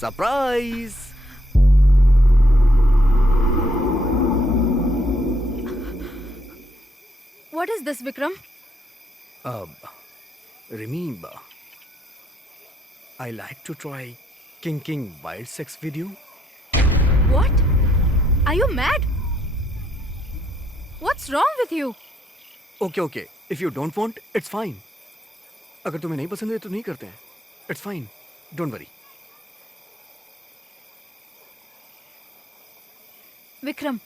Surprise. What is this, Vikram? Rimi, I like to try kinking wild sex with you. What? Are you mad? What's wrong with you? Okay. If you don't want, it's fine. अगर तुम्हें नहीं पसंद है तो नहीं करते हैं. It's fine. Don't worry. Vikram.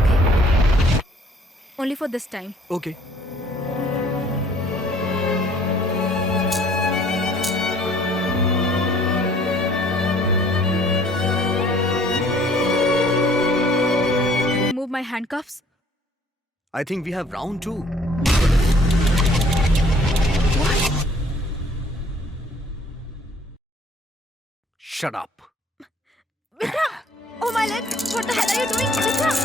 Okay. Only for this time. Okay. Remove my handcuffs. I think we have round 2. What? Shut up. Vikram! Oh my leg! What the hell are you doing? Vikram!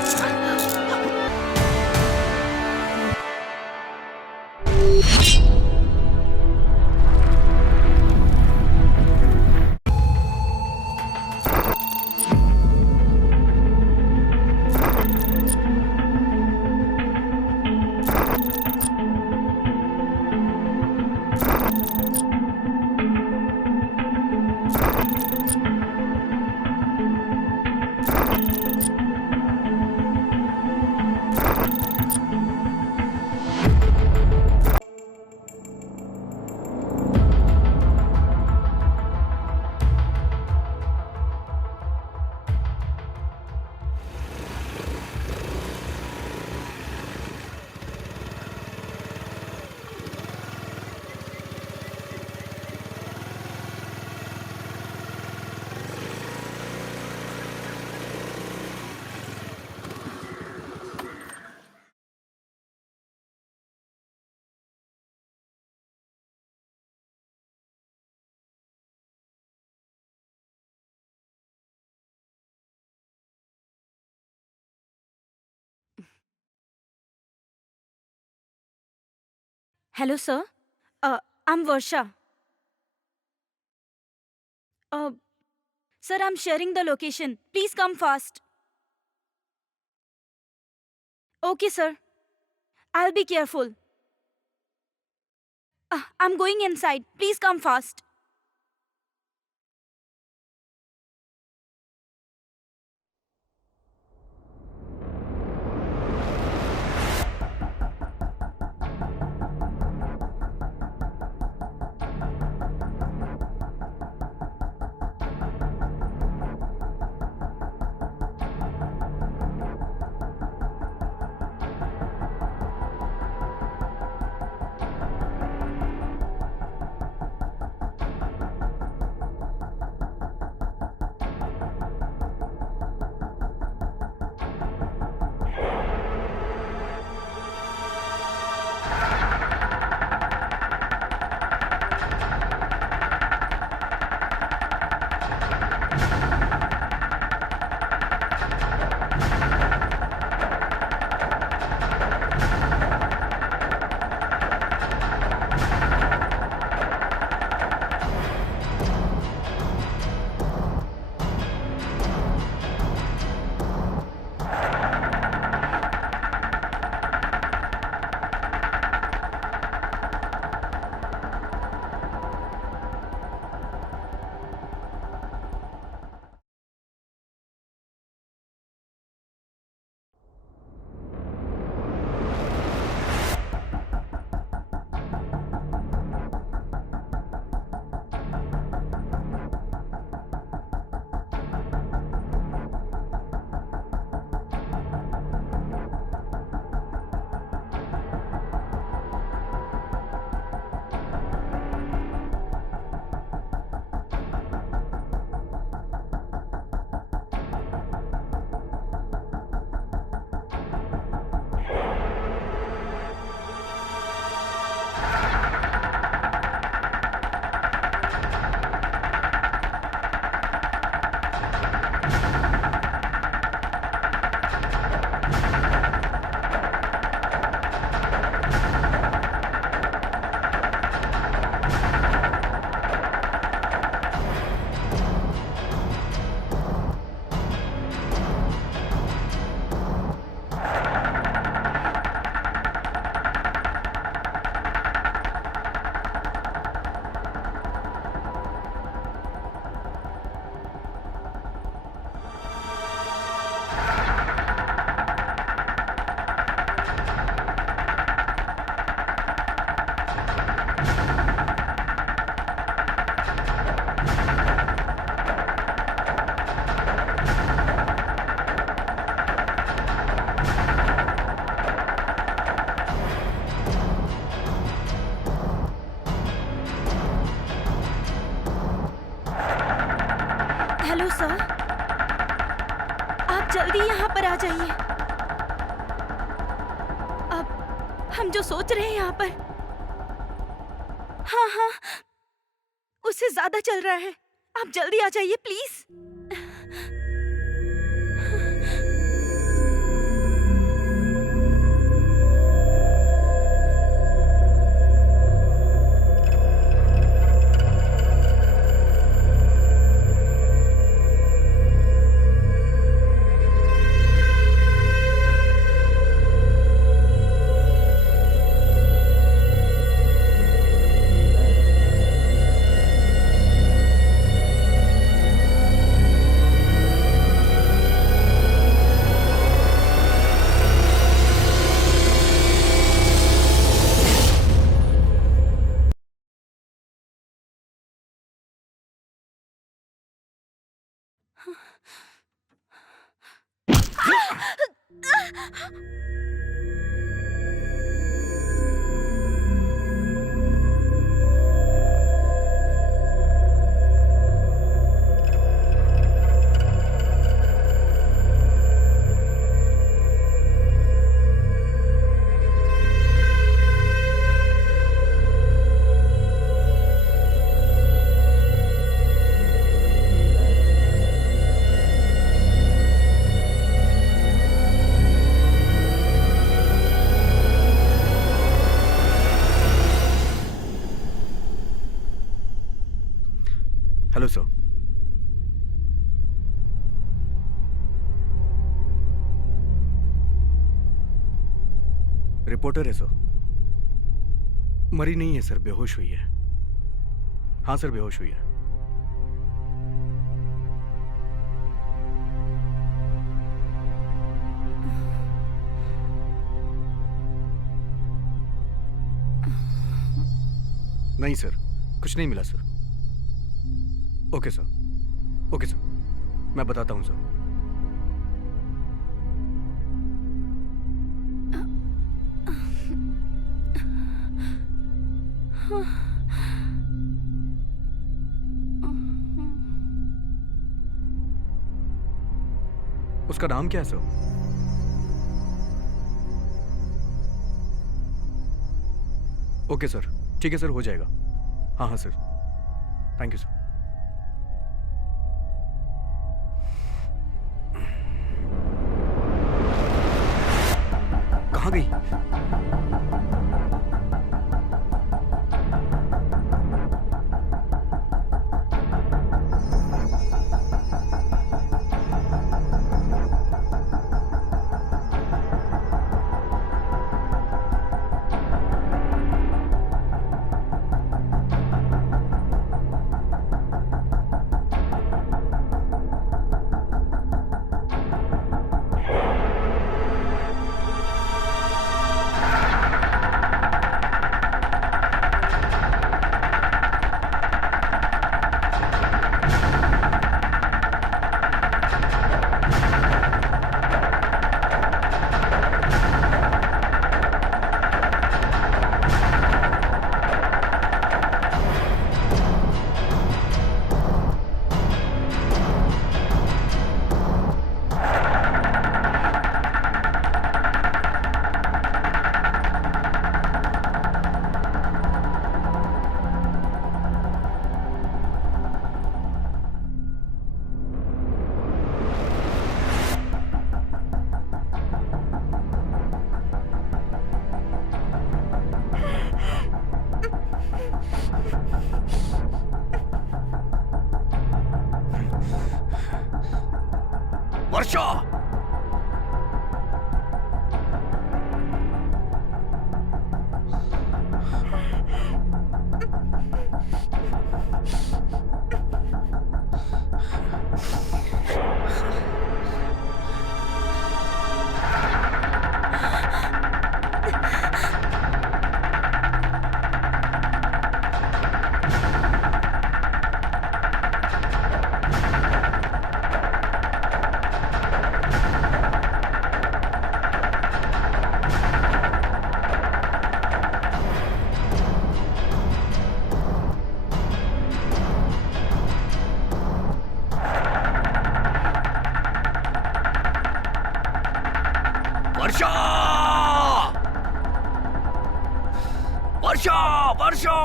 Hello, sir. I'm Varsha. Sir, I'm sharing the location. Please come fast. Okay, sir. I'll be careful. I'm going inside. Please come fast. Hello sir, आप जल्दी यहाँ पर आ जाइए। अब हम जो सोच रहे हैं यहाँ पर, हाँ हाँ, उससे ज्यादा चल रहा है। आप जल्दी आ जाइए प्लीज। Hello sir. रिपोर्टर है सर। मरी नहीं है सर, बेहोश हुई है। हाँ सर, बेहोश हुई है। नहीं सर, कुछ नहीं मिला sir. Okay sir, okay sir, मैं बताता हूँ सर। उसका नाम क्या है सर? ओके सर, ठीक है सर, हो जाएगा। हाँ हाँ सर, थैंक यू सर। कहाँ गई? वर्षा!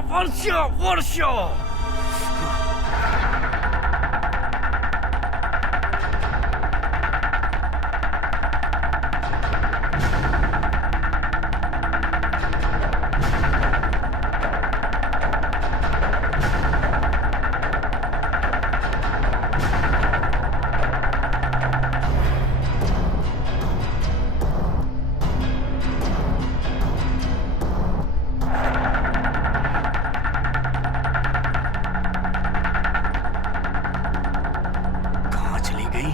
वर्षा कहाँ चली गई?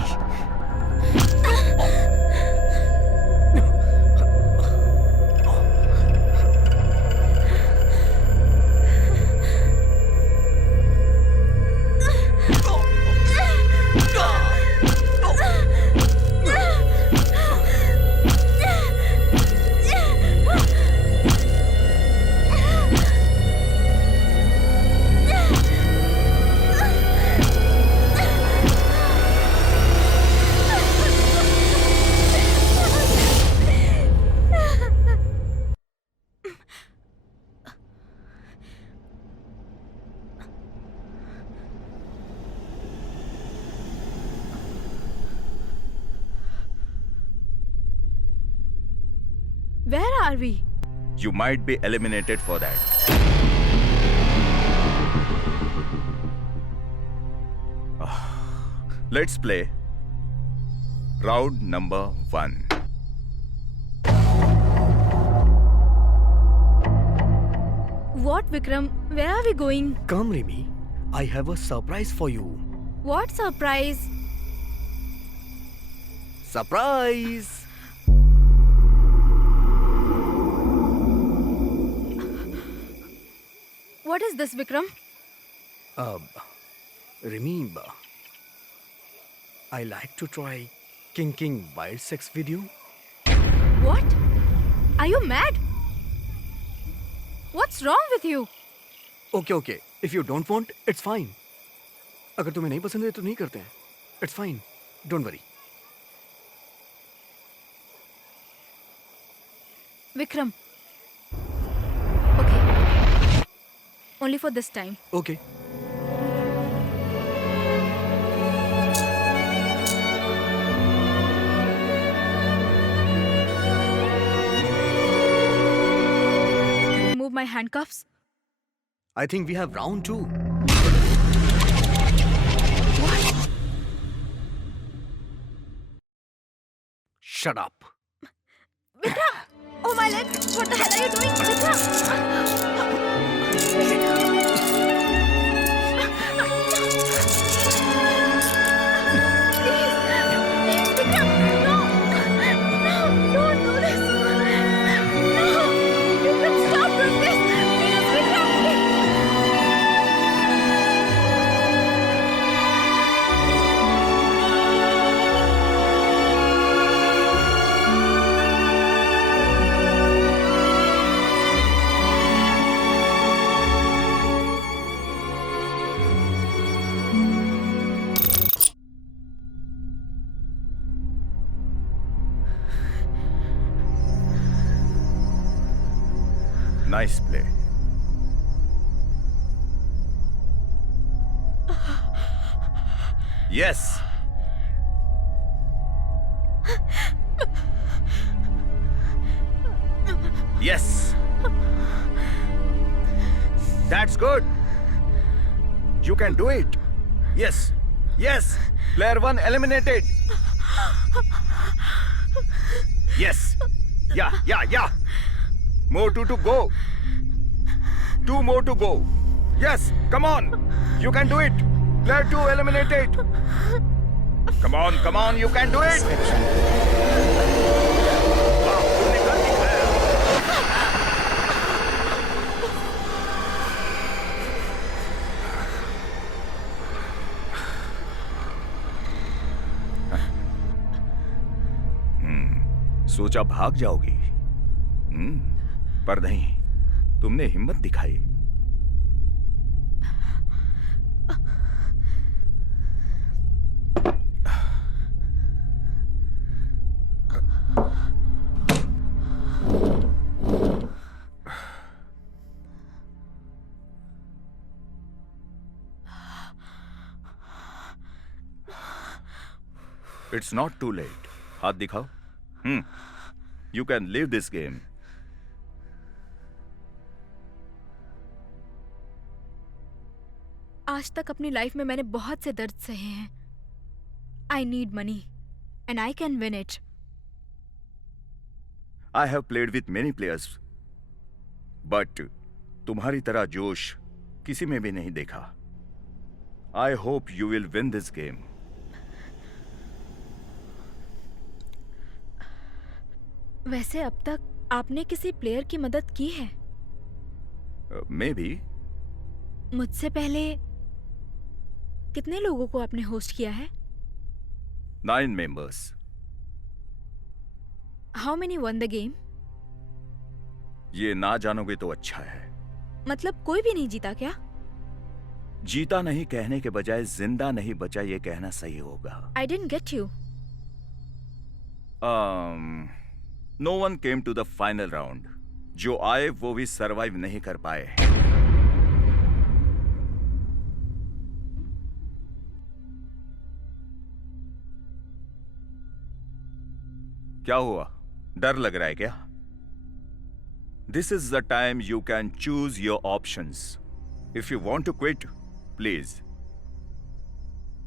Where are we? You might be eliminated for that. Let's play round number 1. What, Vikram? Where are we going? Come, Rimi. I have a surprise for you. What surprise? Surprise! What is this, Vikram? Rimi, I like to try kinking wild sex with you. What? Are you mad? What's wrong with you? Okay. If you don't want, it's fine. अगर तुम्हें नहीं पसंद है तो नहीं करते हैं. It's fine. Don't worry. Vikram. Okay. Only for this time. Okay. Remove my handcuffs. I think we have round 2. What? Shut up. Vikram! Oh my leg! What the hell are you doing? Vikram! Please, Vikram! No! No! Don't do this! No! Vikram, stop doing this! Please, Vikram! Nice play. Yes. Yes. That's good. You can do it. Yes. Yes. Player 1 eliminated. Yes. Yeah. More 2 to go. 2 more to go. Yes, come on. You can do it. Player 2 eliminated. Come on, you can do it. Wow, तुमने कर दिखाया. सोचा भाग जाओगी. पर नहीं, तुमने हिम्मत दिखाई. It's not too late. हाथ दिखाओ. You can leave this game. आज तक अपनी लाइफ में मैंने बहुत से दर्द सहे हैं. I need money and I can win it. I have played with many players, but तुम्हारी तरह जोश किसी में भी नहीं देखा. I hope you will win this game. वैसे अब तक आपने किसी प्लेयर की मदद की है? Maybe. मुझसे पहले कितने लोगों को आपने होस्ट किया है? 9 members. How many won the game? ये ना जानोगे तो अच्छा है. मतलब कोई भी नहीं जीता क्या? जीता नहीं कहने के बजाय जिंदा नहीं बचा ये कहना सही होगा. I didn't get you. No one came to the final round. जो आए वो भी सरवाइव नहीं कर पाए. क्या हुआ? डर लग रहा है क्या? This is the time you can choose your options. If you want to quit, please.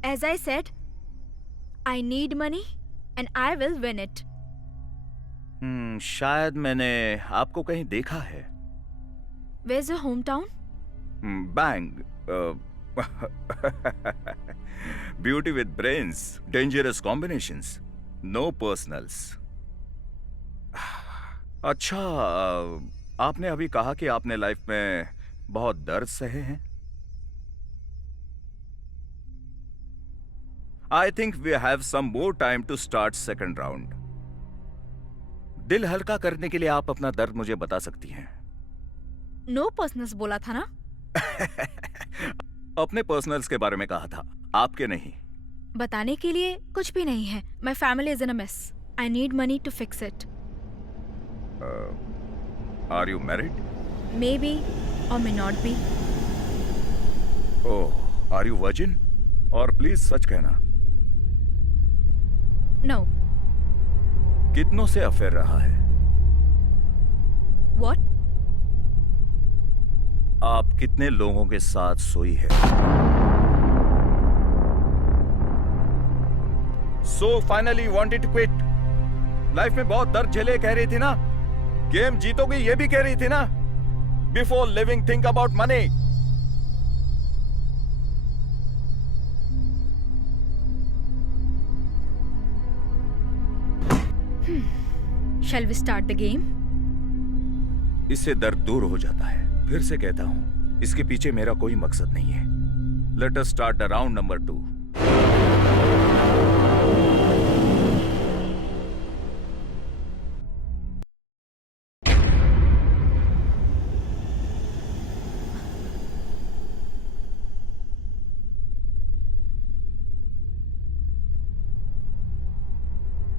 As I said, I need money and I will win it. शायद मैंने आपको कहीं देखा है. Where's your hometown? Bang. Beauty with brains. Dangerous combinations. No personals. अच्छा, आपने अभी कहा कि आपने लाइफ में बहुत दर्द सहे हैं. I think we have some more time to start second round. दिल हल्का करने के लिए आप अपना दर्द मुझे बता सकती हैं. No personals बोला था ना? अपने पर्सनल्स के बारे में कहा था, आपके नहीं. बताने के लिए कुछ भी नहीं है. My family is in a mess. I need money to fix it. Are you married? Maybe or may not be. Oh, are you virgin? और प्लीज सच कहना. No. कितनों से अफेयर रहा है? What? आप कितने लोगों के साथ सोई है? So finally wanted to quit. Life में बहुत दर्द झेले कह रही थी ना? गेम जीतोगी ये भी कह रही थी ना? Before living, think about money. Shall we start the game? इससे दर्द दूर हो जाता है. फिर से कहता हूं, इसके पीछे मेरा कोई मकसद नहीं है. Let us start the round number 2.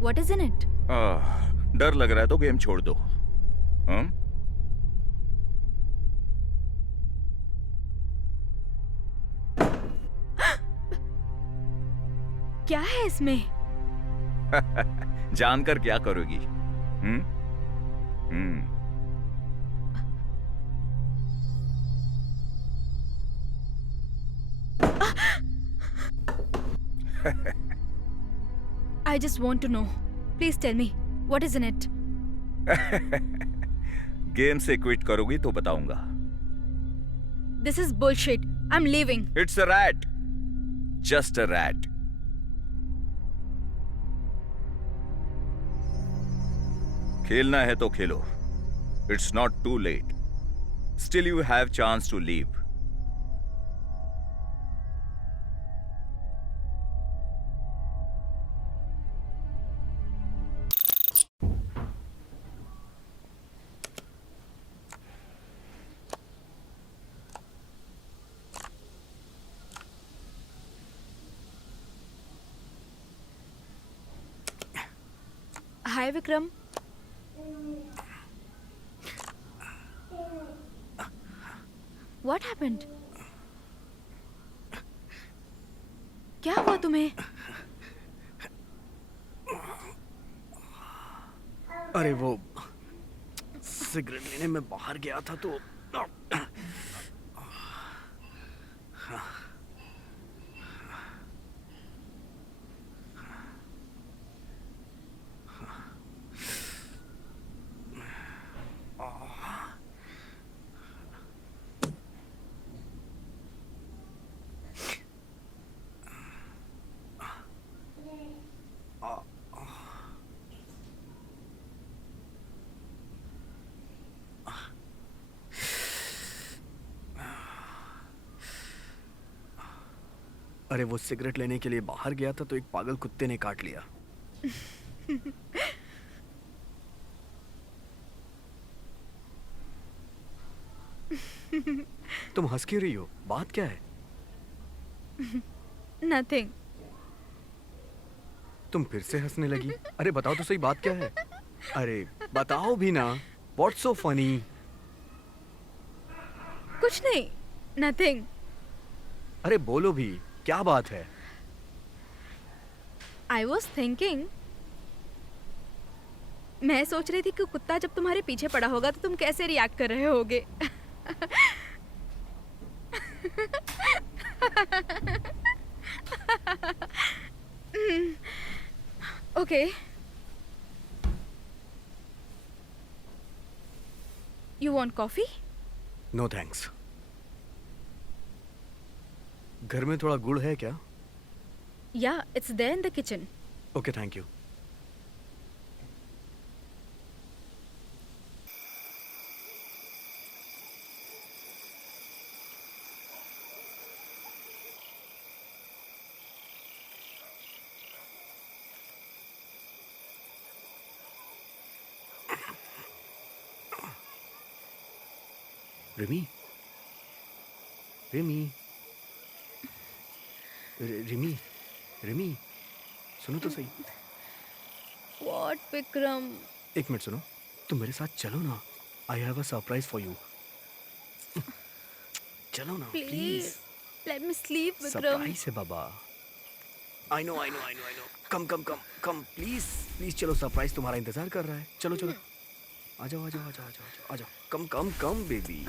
What is in it? डर लग रहा है तो गेम छोड़ दो. क्या है इसमें? जानकर क्या करोगी? I just want to know. Please tell me. What is in it? Game से क्विट करोगी तो बताऊंगा. This is bullshit. I'm leaving. It's a rat. Just a rat. खेलना है तो खेलो. It's not too late. Still you have chance to leave. Hi, Vikram. What happened? क्या हुआ तुम्हें? अरे वो सिगरेट लेने में बाहर गया था तो अरे वो सिगरेट लेने के लिए बाहर गया था तो एक पागल कुत्ते ने काट लिया। तुम हंस क्यों रही हो? बात क्या है? नथिंग। तुम फिर से हंसने लगी। अरे बताओ तो सही, बात क्या है? अरे बताओ भी ना। What's so funny? कुछ नहीं, नथिंग। अरे बोलो भी, क्या बात है? आई वॉज थिंकिंग, मैं सोच रही थी कि कुत्ता जब तुम्हारे पीछे पड़ा होगा तो तुम कैसे रिएक्ट कर रहे होगे। Okay, you want coffee? No thanks. घर में थोड़ा गुड़ है क्या? या it's there in the kitchen. Okay, thank you. Rimi, Rimi, Rimi, Rimi, सुनो तो सही। व्हाट विक्रम? एक मिनट सुनो, तुम मेरे साथ चलो ना। I have a surprise for you. चलो ना please please. Let me sleep Vikram. Surprise है बाबा। I know I know I know I know. Come come come come please please चलो, सरप्राइज तुम्हारा इंतजार कर रहा है। चलो चलो, आ जाओ आ जाओ आ जाओ आ जाओ आ जाओ। Come come come baby,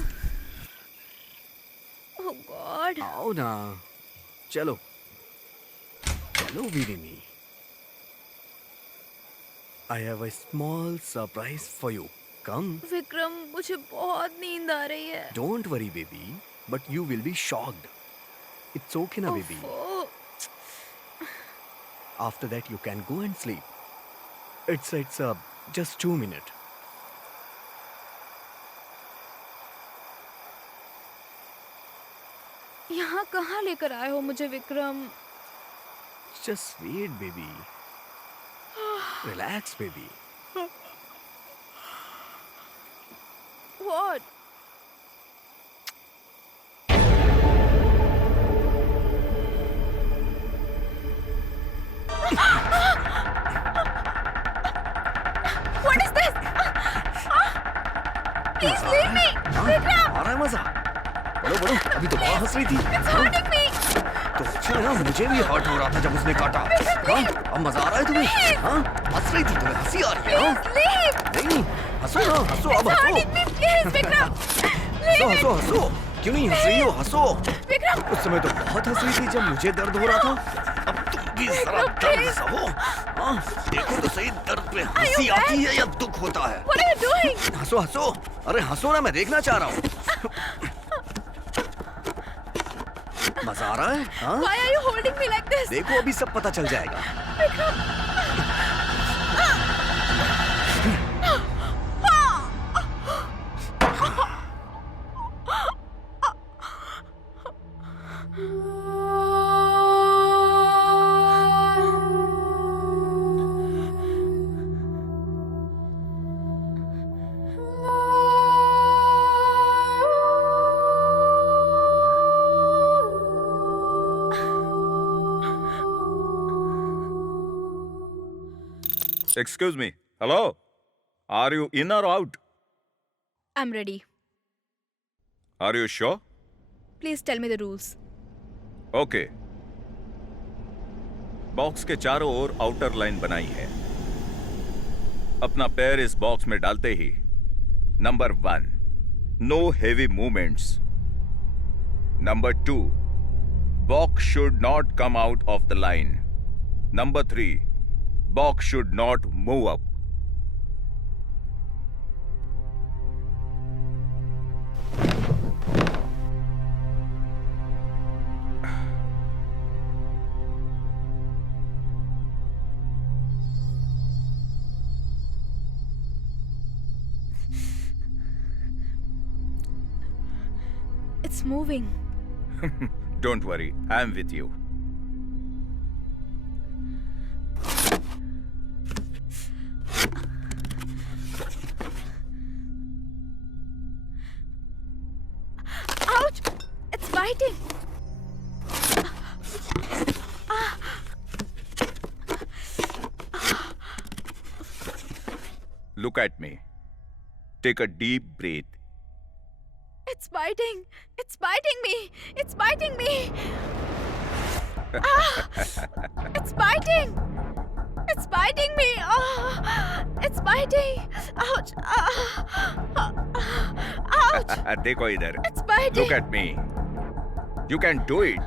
oh God. आओ ना, चलो चलो बीवी। I have a small surprise for you. Come. Vikram, मुझे बहुत नींद आ रही है। Don't worry baby, but you will be shocked. It's okay ना baby. Oh, After that you can go and sleep. It's just 2 minutes. यहाँ कहाँ लेकर आए हो मुझे Vikram? Just wait baby. Relax baby. What? What is this? Please leave me, Vikram. आ रहा है मजा? बोलो बोलो, अभी तो बहुत हंस रही थी। It's hurting me. तो अच्छा ना, मुझे भी हर्ट हो रहा था जब उसने काटा। हाँ, अब मजा आ रहा है तुम्हें? हाँ, हंस रही थी, तुम्हें हंसी आ रही है? हाँ? Please leave. नहीं, हंसो ना, हंसो, अब It's हंसो। hurting me. Please, Vikram. हंसो Leave हंसो it. हंसो। क्यों नहीं हंस रही हो? हंसो। Vikram. उस समय तो बहुत हंस रही थी जब मुझे दर्द हो रहा था। अब तुम भी जरा दर्द सहो। हाँ, देखो तो सही, दर्द पे हंसी आती है या दुख होता है? What are you doing? हंसो हंसो। अरे हंसो ना, मैं देखना चाह रहा हूँ। मजा आ रहा है? हाँ? Why are you holding me like this? देखो अभी सब पता चल जाएगा। Excuse me. Hello? Are you in or out? I'm ready. Are you sure? Please tell me the rules. Okay. Box के चारों ओर आउटर लाइन बनाई है। अपना पैर इस बॉक्स में डालते ही number 1, no heavy movements. Number 2, box should not come out of the line. Number 3, box should not move up. It's moving. Don't worry, I am with you. Ouch! It's biting. Look at me. Take a deep breath. It's biting. It's biting me. It's biting me. Ah! It's biting. It's biting me. Oh, it's biting. Ouch. Ouch. देखो इधर. It's biting. Look at me. You can do it.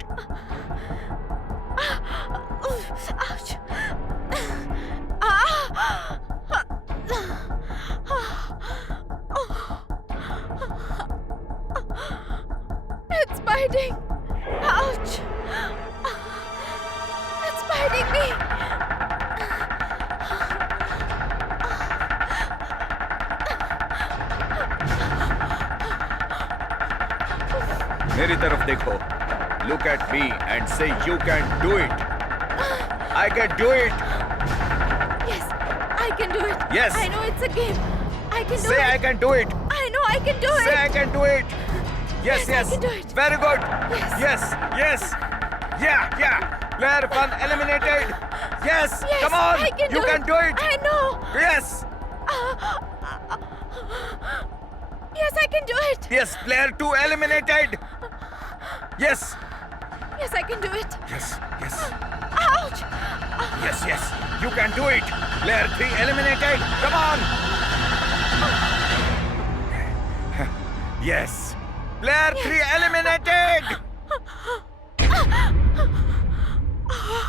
Ouch. It's biting. Ouch. It's biting me. मेरी तरफ देखो. Look at me and say you can do it. I can do it. Yes, I can do it. Yes. I know it's a game. I can do Say it. I can do it. I know I can do Say it. I can do it. Yes, Yes, I can do it. Very good. Yes. Yes. Yeah. Player 1 eliminated. Yes. Yes, Come on. I can You do can do it. I know. Yes. Yes, I can do it. Yes. Player 2 eliminated. Yes. Yes, I can do it. Yes. Ouch. Yes. You can do it. Player 3 eliminated. Come on. Yes. Player 3 eliminated.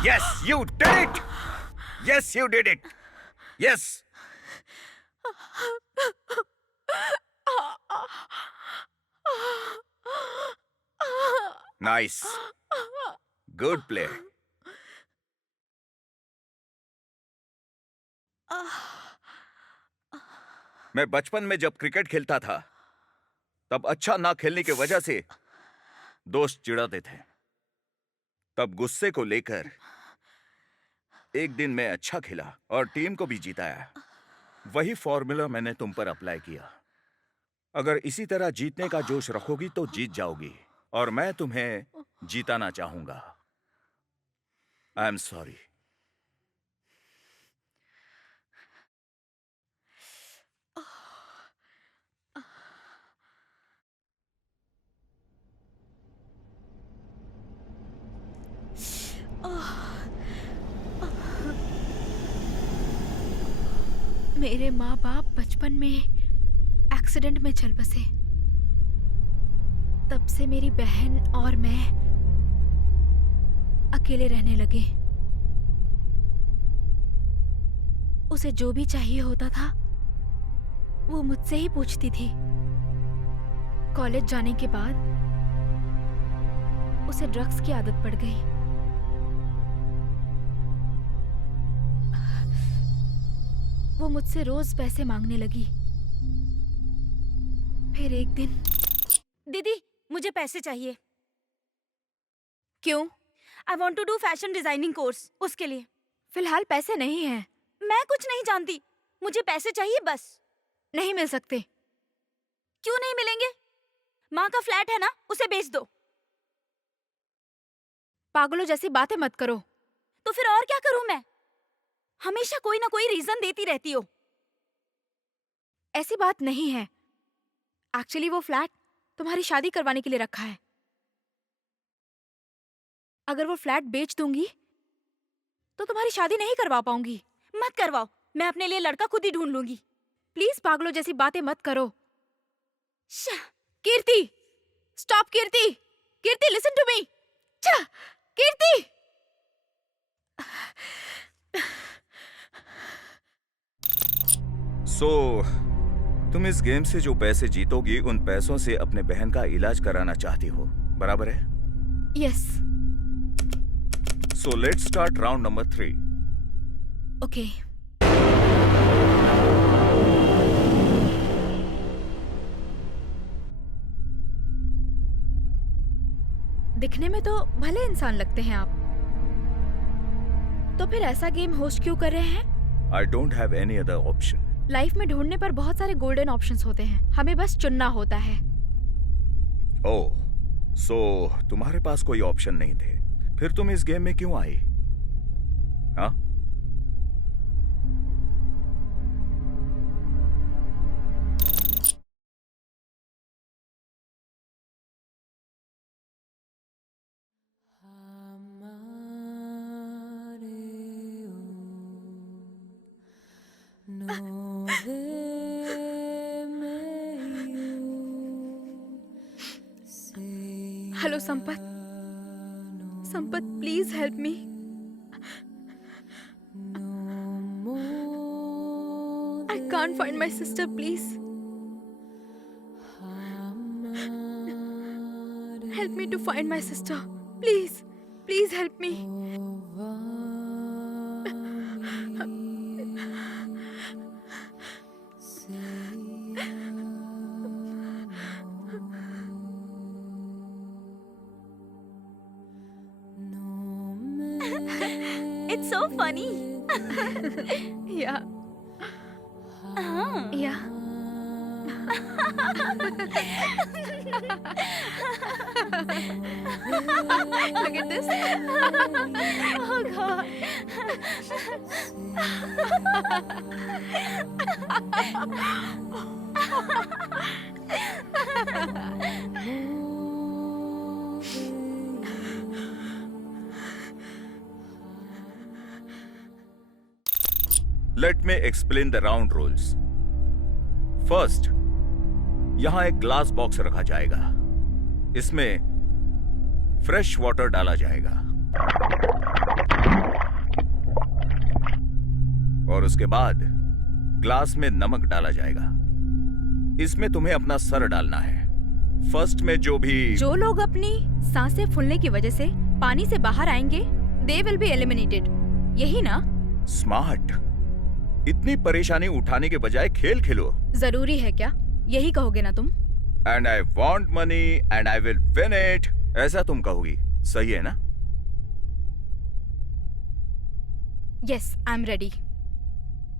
Yes, you did it. Yes, you did it. Yes. Nice. Good play. मैं बचपन में जब cricket खेलता था तब अच्छा ना खेलने की वजह से दोस्त चिढ़ाते थे। तब गुस्से को लेकर एक दिन मैं अच्छा खेला और टीम को भी जिताया। वही फॉर्मूला मैंने तुम पर अप्लाई किया। अगर इसी तरह जीतने का जोश रखोगी तो जीत जाओगी और मैं तुम्हें जीताना चाहूंगा। I am sorry. मेरे माँ बाप बचपन में एक्सीडेंट में चल बसे। तब से मेरी बहन और मैं अकेले रहने लगे। उसे जो भी चाहिए होता था वो मुझसे ही पूछती थी। कॉलेज जाने के बाद उसे ड्रग्स की आदत पड़ गई। वो मुझसे रोज पैसे मांगने लगी। फिर एक दिन, दीदी मुझे पैसे चाहिए। क्यों? I want to do fashion designing course, उसके लिए। फिलहाल पैसे नहीं हैं। मैं कुछ नहीं जानती, मुझे पैसे चाहिए बस। नहीं मिल सकते। क्यों नहीं मिलेंगे? माँ का फ्लैट है ना, उसे बेच दो। पागलों जैसी बातें मत करो। तो फिर और क्या करूं मैं? हमेशा कोई ना कोई रीजन देती रहती हो। ऐसी बात नहीं है। एक्चुअली वो फ्लैट तुम्हारी शादी करवाने के लिए रखा है। अगर वो फ्लैट बेच दूंगी तो तुम्हारी शादी नहीं करवा पाऊंगी। मत करवाओ, मैं अपने लिए लड़का खुद ही ढूंढ लूंगी। प्लीज पागलों जैसी बातें मत करो। Kirti, stop Kirti. Kirti listen to me. Kirti. So तुम इस गेम से जो पैसे जीतोगी उन पैसों से अपने बहन का इलाज कराना चाहती हो, बराबर है? Yes. So let's start round number 3। Okay. दिखने में तो भले इंसान लगते हैं आप, तो फिर ऐसा गेम होस्ट क्यों कर रहे हैं? I don't have any other option. Life में ढूंढने पर बहुत सारे गोल्डन ऑप्शंस होते हैं, हमें बस चुनना होता है। ओह, सो तुम्हारे पास कोई ऑप्शन नहीं थे, फिर तुम इस गेम में क्यों आई? हाँ? Hello Sampat. Sampat please help me. I can't find my sister, please help me to find my sister. Please please help me. It's so funny. या या Look at this. Oh God. Let me explain the round rules. First, यहां एक glass box रखा जाएगा, इसमें fresh water डाला जाएगा और उसके बाद ग्लास में नमक डाला जाएगा। इसमें तुम्हें अपना सर डालना है। फर्स्ट में जो लोग अपनी सांसें फूलने की वजह से पानी से बाहर आएंगे, दे विल बी एलिमिनेटेड, यही ना? स्मार्ट। इतनी परेशानी उठाने के बजाय खेल खेलो। जरूरी है क्या? यही कहोगे ना तुम? And I want money and I will win it, ऐसा तुम कहोगी, सही है ना? Yes, I am ready.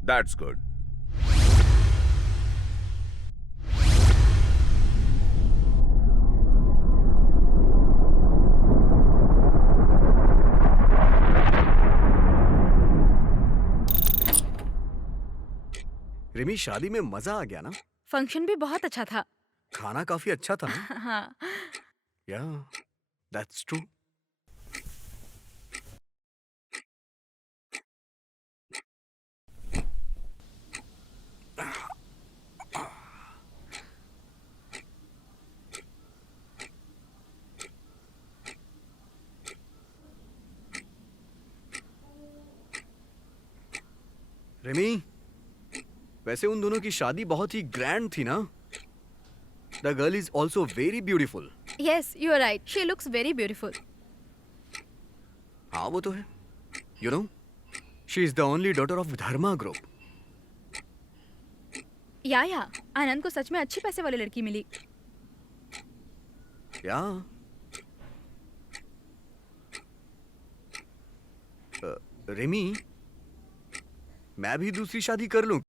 That's good. Rimi, शादी में मजा आ गया ना? फंक्शन भी बहुत अच्छा था। खाना काफी अच्छा था ना? हाँ। या, दैट्स ट्रू। रिमी, वैसे उन दोनों की शादी बहुत ही ग्रैंड थी ना? The girl is also very beautiful. Yes, you are right, she looks very beautiful. हाँ वो तो है। You know, she is the only daughter of Dharma group. या आनंद को सच में अच्छी पैसे वाली लड़की मिली। या रिमी, मैं भी दूसरी शादी कर लूं?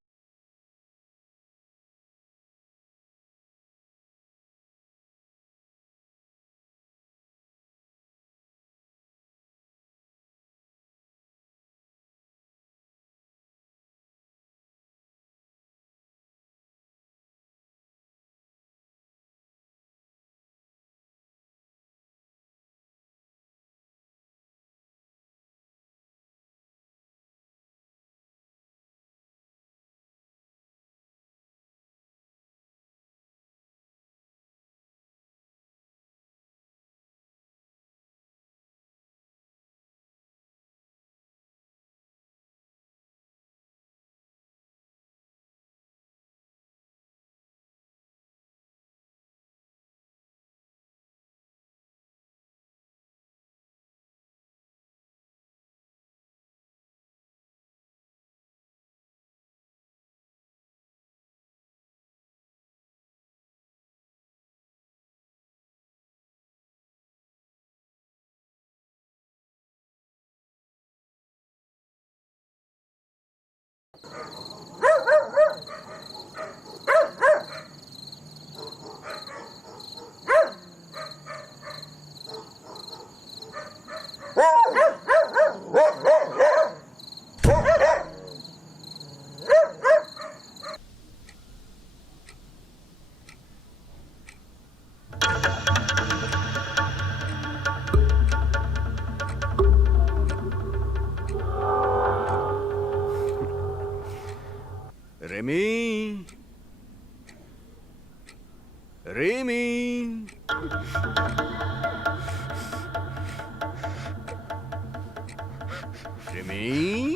Remy,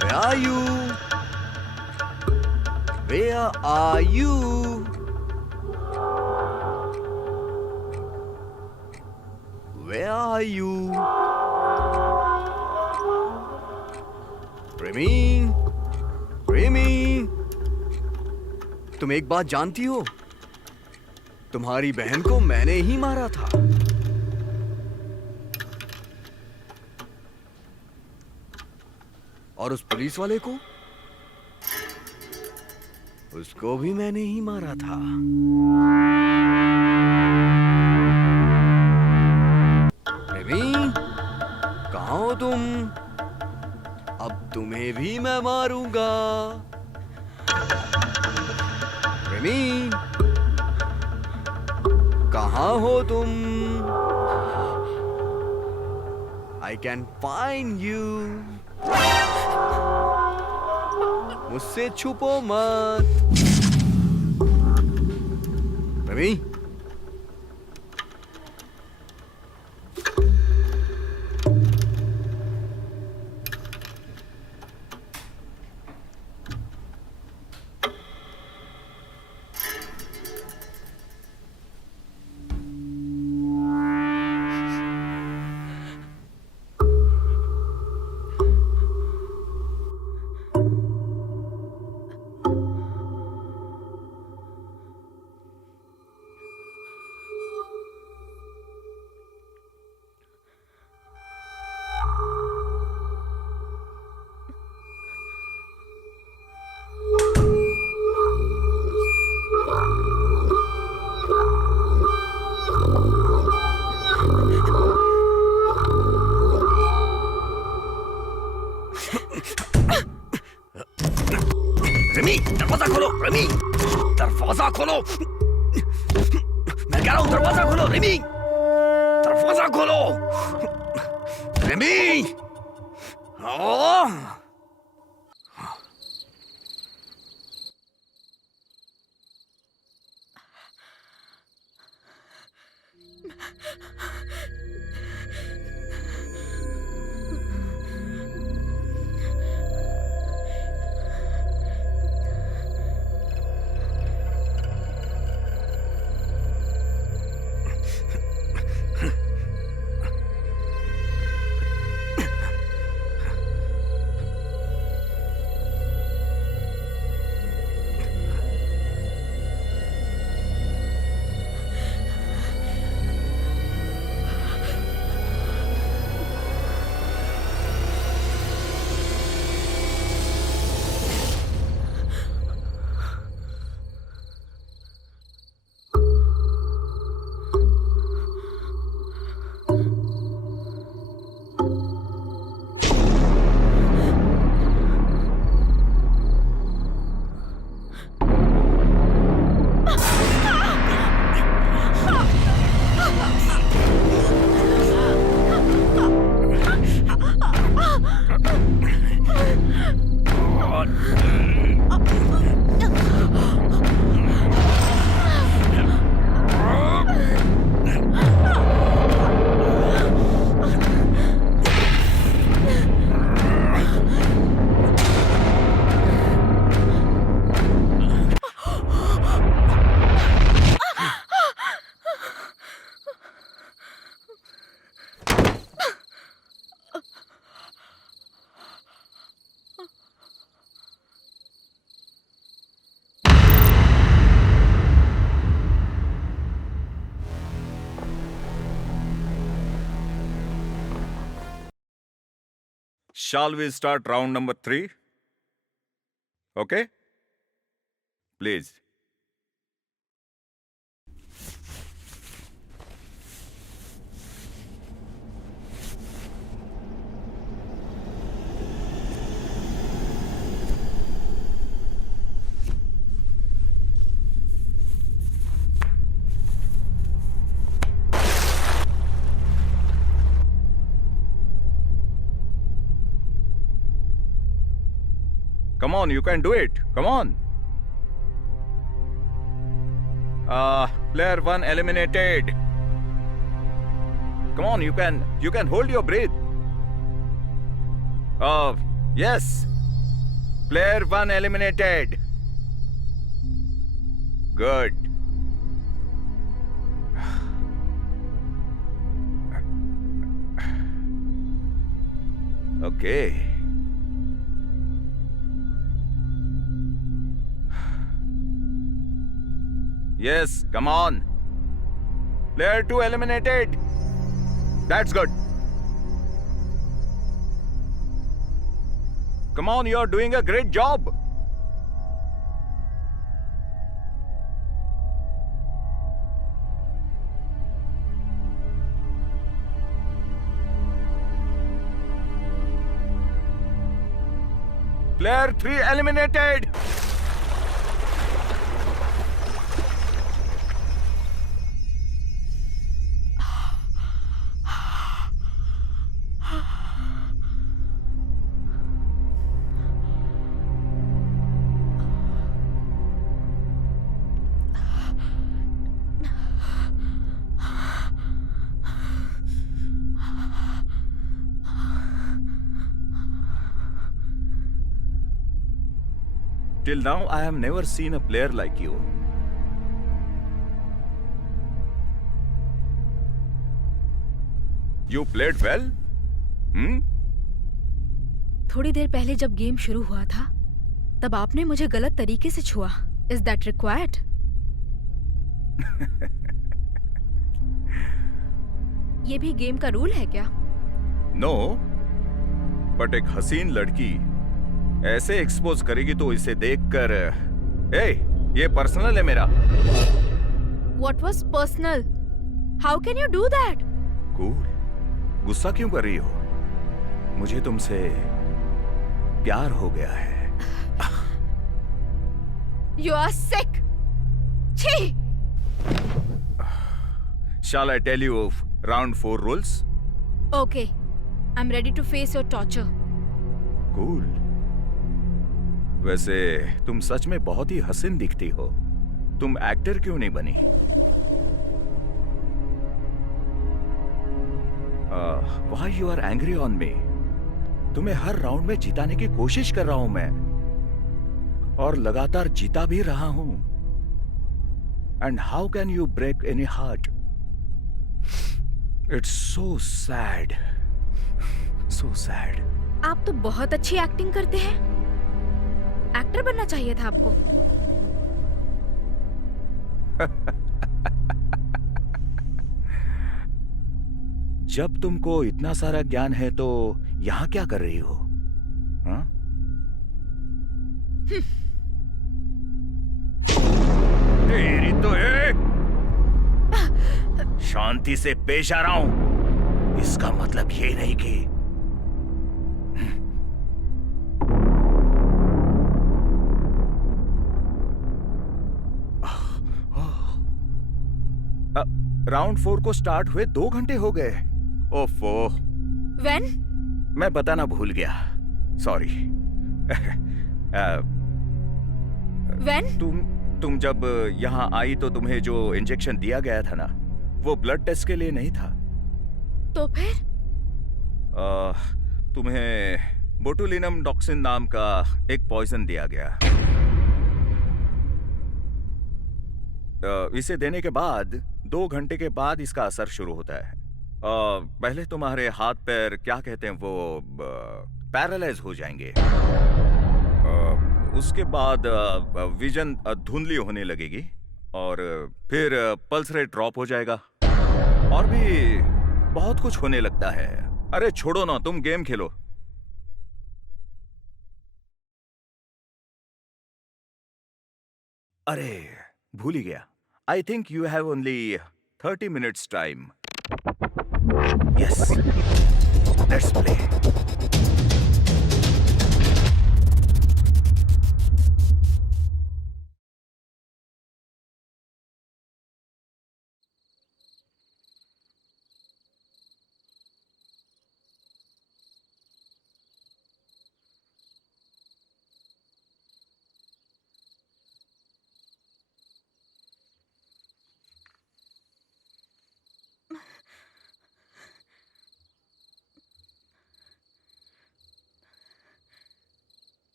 where are you? Where are you? Where are you? Remy, Remy, तुम एक बात जानती हो? तुम्हारी बहन को मैंने ही मारा था। और उस पुलिस वाले को, उसको भी मैंने ही मारा था। रेमी, कहाँ हो तुम? अब तुम्हें भी मैं मारूंगा। रेमी, कहाँ हो तुम? I can find you. मुझसे छुपो मत। रवि, दरवाजा खोलो। रेमी, दरवाजा खोलो। मैं कह रहा हूं दरवाजा खोलो। रेमी, दरवाजा खोलो। Remy, Shall we start round number 3? Okay? Please. Come on, you can do it. Come on. Player 1 eliminated. Come on, you can hold your breath. Oh, yes. Player 1 eliminated. Good. Okay. Yes, come on. Player 2 eliminated. That's good. Come on, you're doing a great job. Player 3 eliminated. Till now, I have never seen a player like you. You played well? Hmm? थोड़ी देर पहले जब game शुरू हुआ था तब आपने मुझे गलत तरीके से छुआ. Is that required? ये भी गेम का रूल है क्या? नो, बट एक हसीन लड़की ऐसे एक्सपोज करेगी तो इसे देखकर ये पर्सनल है मेरा. What was personal? How can you do that? Cool. गुस्सा क्यों कर रही हो? मुझे तुमसे प्यार हो गया है. You are sick. छी! Shall I tell you of round 4 rules? Okay, I'm ready to face your torture. Cool. वैसे तुम सच में बहुत ही हसीन दिखती हो. तुम एक्टर क्यों नहीं बनी? Why you are angry on me? तुम्हें हर राउंड में जिताने की कोशिश कर रहा हूं मैं, और लगातार जीता भी रहा हूं. And how can you break any heart? It's so sad. So sad. आप तो बहुत अच्छी एक्टिंग करते हैं. एक्टर बनना चाहिए था आपको. जब तुमको इतना सारा ज्ञान है तो यहां क्या कर रही हो? हाँ? तेरी तो शांति से पेश आ रहा हूं. इसका मतलब ये नहीं कि राउंड 4 को स्टार्ट हुए 2 घंटे हो गए. ओफो. When? मैं बताना भूल गया. सॉरी. When? तुम जब यहाँ आई तो तुम्हें जो इंजेक्शन दिया गया था ना, वो ब्लड टेस्ट के लिए नहीं था. तो फिर? तुम्हें बोटुलिनम टॉक्सिन नाम का एक पॉइजन दिया गया. इसे देने के बाद 2 घंटे के बाद इसका असर शुरू होता है. पहले तुम्हारे हाथ पैर क्या कहते हैं वो पैरालाइज हो जाएंगे. उसके बाद विजन धुंधली होने लगेगी और फिर पल्स रेट ड्रॉप हो जाएगा और भी बहुत कुछ होने लगता है. अरे छोड़ो ना, तुम गेम खेलो. अरे भूल ही गया. I think you have only 30 minutes time. Yes, let's play.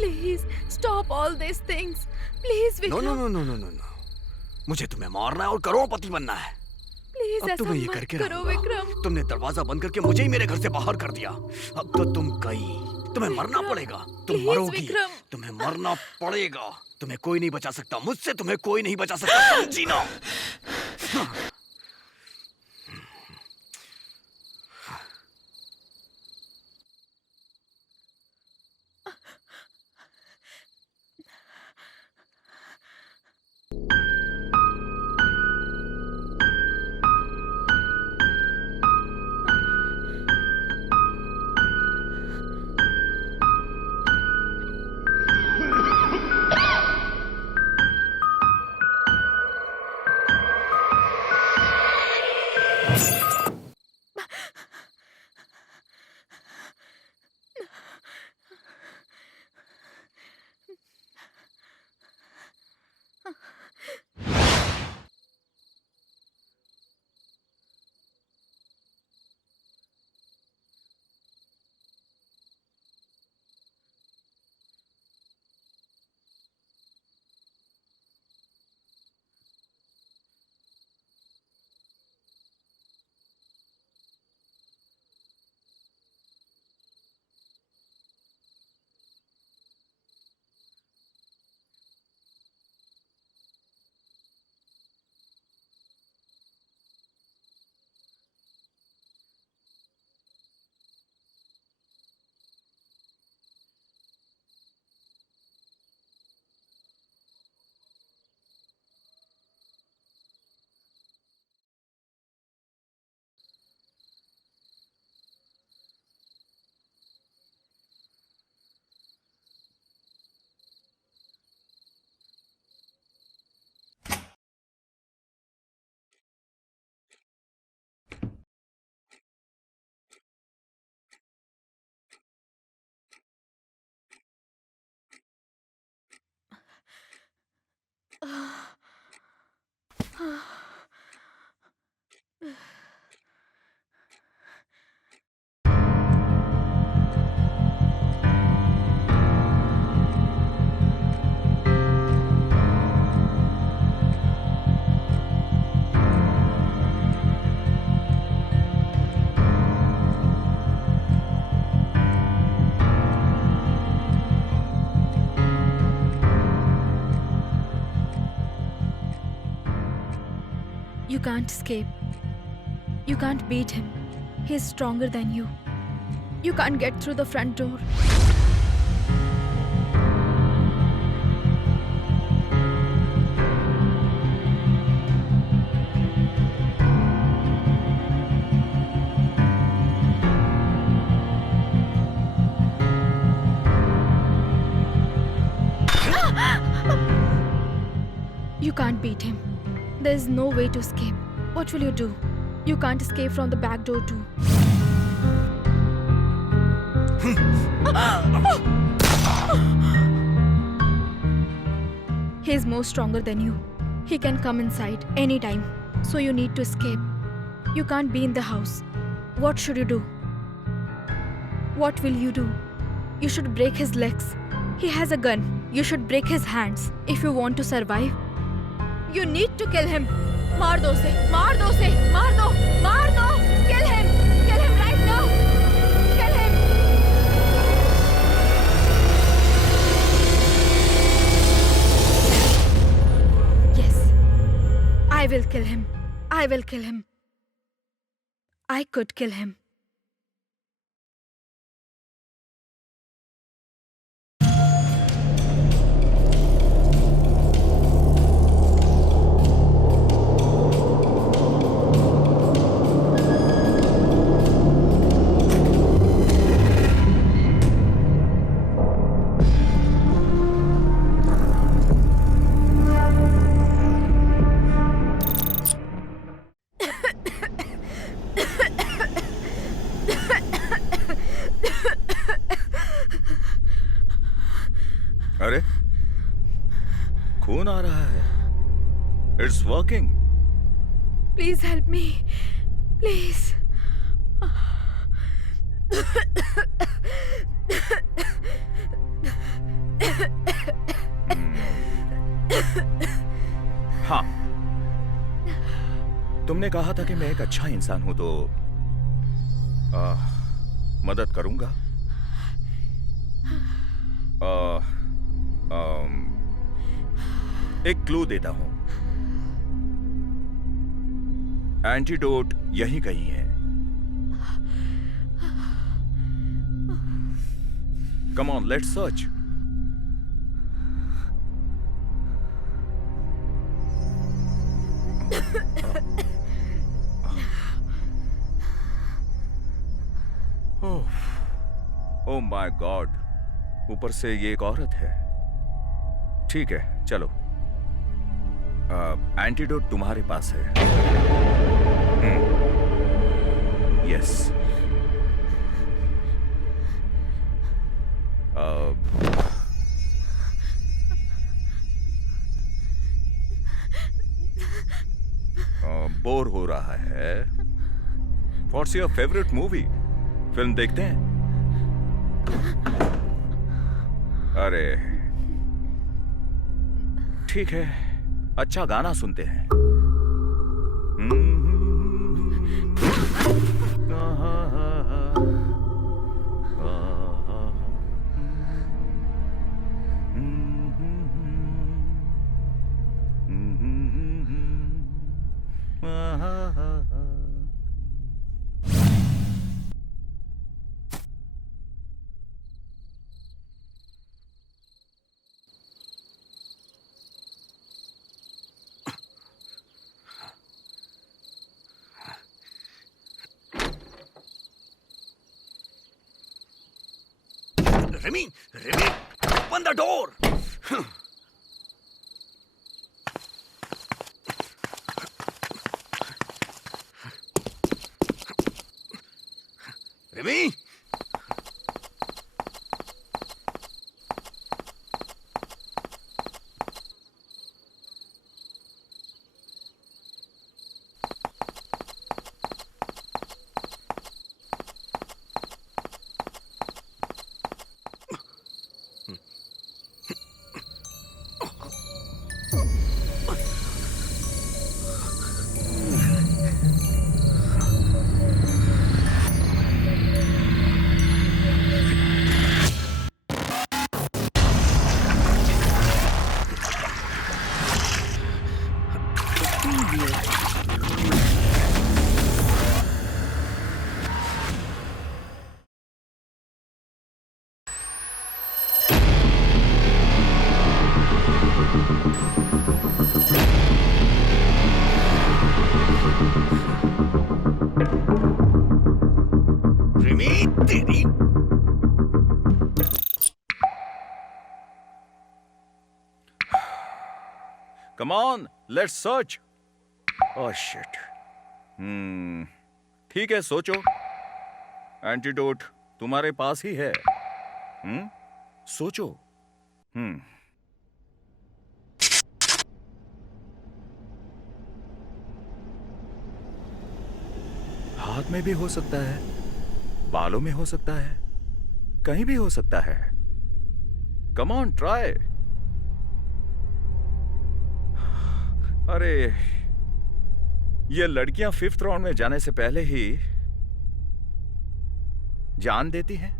Please stop all these things. Please, no Vikram. No no no no no no, मुझे तुम्हें मारना है और करोड़पति बनना है। Please अब ऐसा तुम्हें ये मत करके करो रहूंगा। विक्रम। तुमने दरवाजा बंद करके मुझे ही मेरे घर से बाहर कर दिया। अब तो तुम गई, तुम्हें मरना विक्रम, पड़ेगा। तुम please, मरोगी, विक्रम। तुम्हें मरना पड़ेगा। तुम्हें कोई नहीं बचा सकता, मुझसे तुम्हें कोई नहीं बचा सकता, समझी ना? You can't escape. You can't beat him. He's stronger than you. You can't get through the front door. You can't beat him. There's no way to escape. What will you do? You can't escape from the back door too. He's more stronger than you. He can come inside anytime. So you need to escape. You can't be in the house. What should you do? What will you do? You should break his legs. He has a gun. You should break his hands. If you want to survive, you need to kill him. मार दो उसे, मार दो उसे, मार दो, मार दो. Kill him right now. Kill him. Yes, I will kill him. I will kill him. I could kill him. अरे खून आ रहा है। It's working. Please help me. Please. हाँ, तुमने कहा था कि मैं एक अच्छा इंसान हूं तो मदद करूंगा। एक क्लू देता हूं, एंटीडोट यहीं कहीं है। Come on, let's search. Oh my God, ऊपर से ये एक औरत है। ठीक है, चलो, एंटीडोट तुम्हारे पास है। यस, बोर हो रहा है। What's your favourite movie? Film देखते हैं? अरे ठीक है, अच्छा गाना सुनते हैं। Remy, Remy, open the door. Remy. Remy, तेरी। Come on, let's search. Oh shit. ठीक है, सोचो। एंटीडोट तुम्हारे पास ही है। सोचो। हाथ में भी हो सकता है, बालों में हो सकता है, कहीं भी हो सकता है। Come on, try. अरे, ये लड़कियां 5th राउंड में जाने से पहले ही जान देती हैं।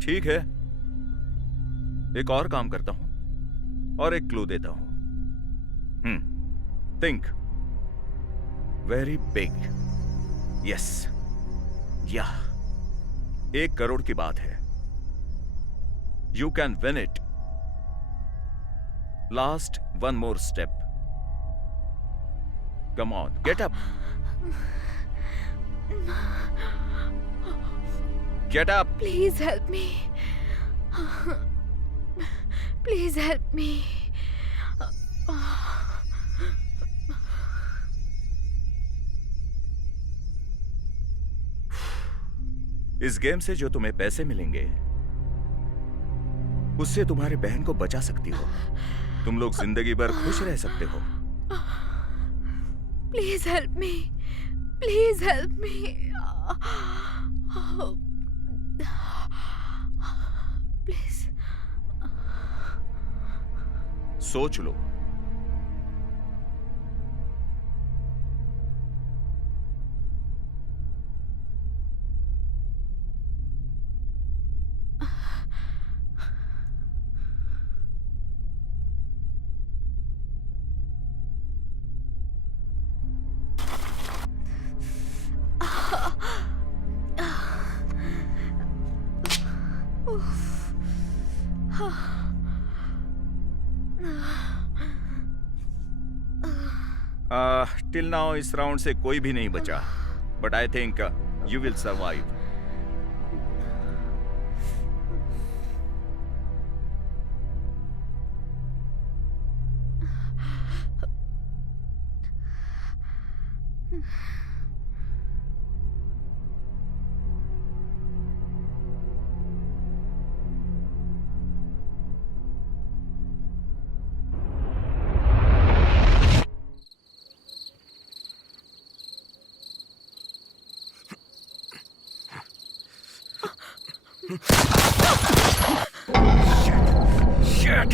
ठीक है, एक और काम करता हूं और एक क्लू देता हूं। Think very big. यस, या 1 करोड़ की बात है। You can win it. Last 1 more step. Come on, get up. Get up. Please help me. Please help me. इस गेम से जो तुम्हें पैसे मिलेंगे उससे तुम्हारे बहन को बचा सकती हो। तुम लोग जिंदगी भर खुश रह सकते हो। Please help me. Please help me. Please. सोच लो। टिल नाउ इस राउंड से कोई भी नहीं बचा, but I think you will survive. Shit!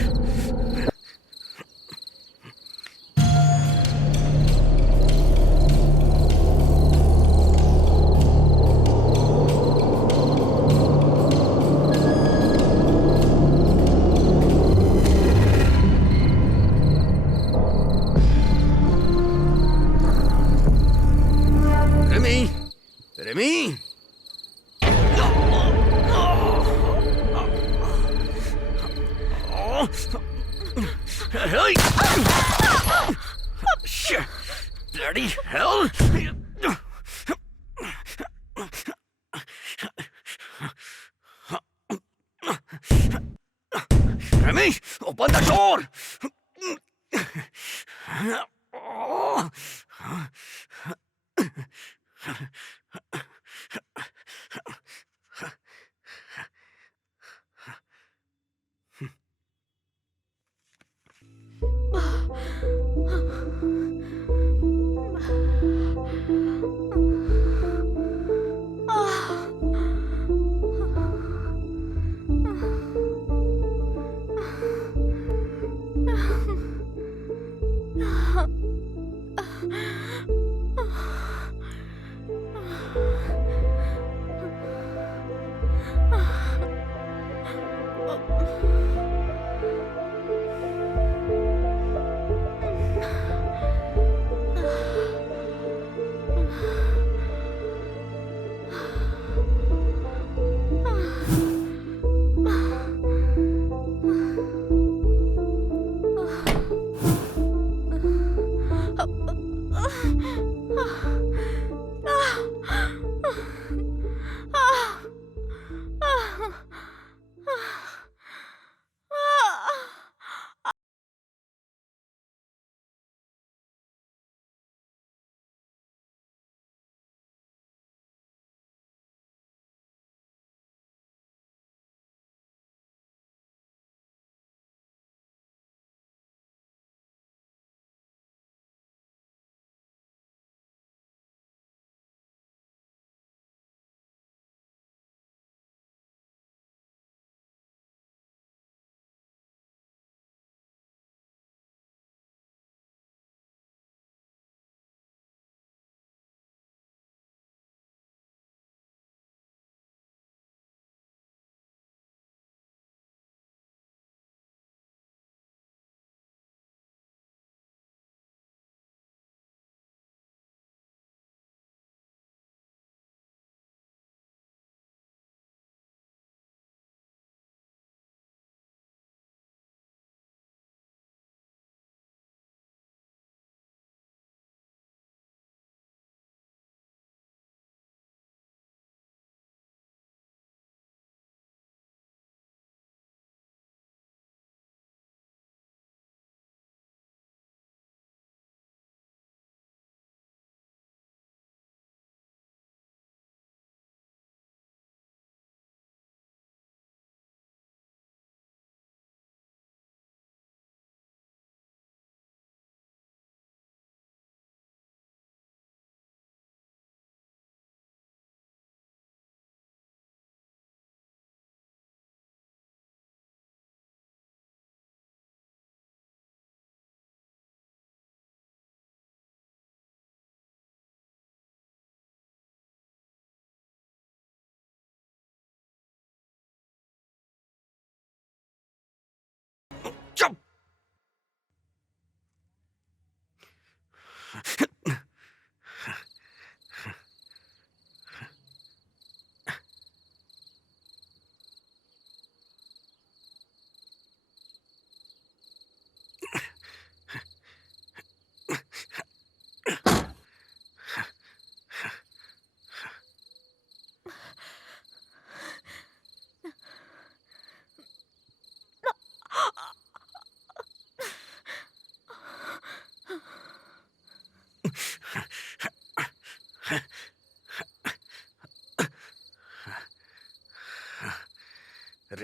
Remy! Remy! Hey! Shit! Bloody hell! Remy, open the door!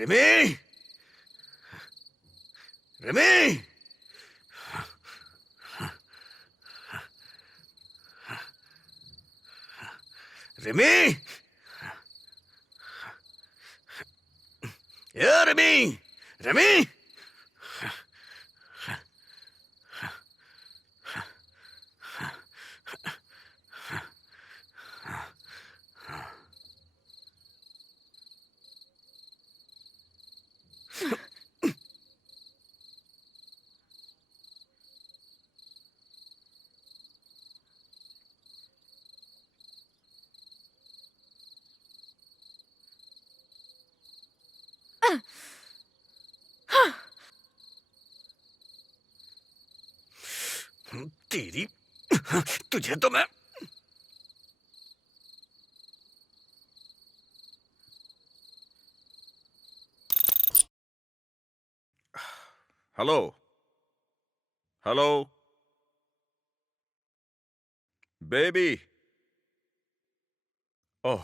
Remy, Rimi, Remy, ये रिमी, रिमी, तेरी, तुझे तो मैं। Hello, hello, baby. Oh,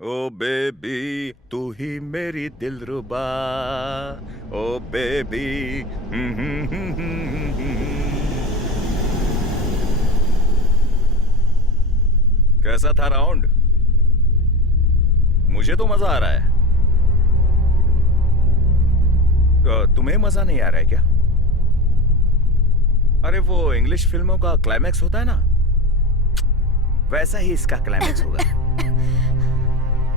oh baby, तू ही मेरी दिलरुबा। ओ बेबी। कैसा था राउंड? मुझे तो मजा आ रहा है। तुम्हें मजा नहीं आ रहा है क्या? अरे वो इंग्लिश फिल्मों का क्लाइमैक्स होता है ना, वैसा ही इसका क्लाइमैक्स होगा।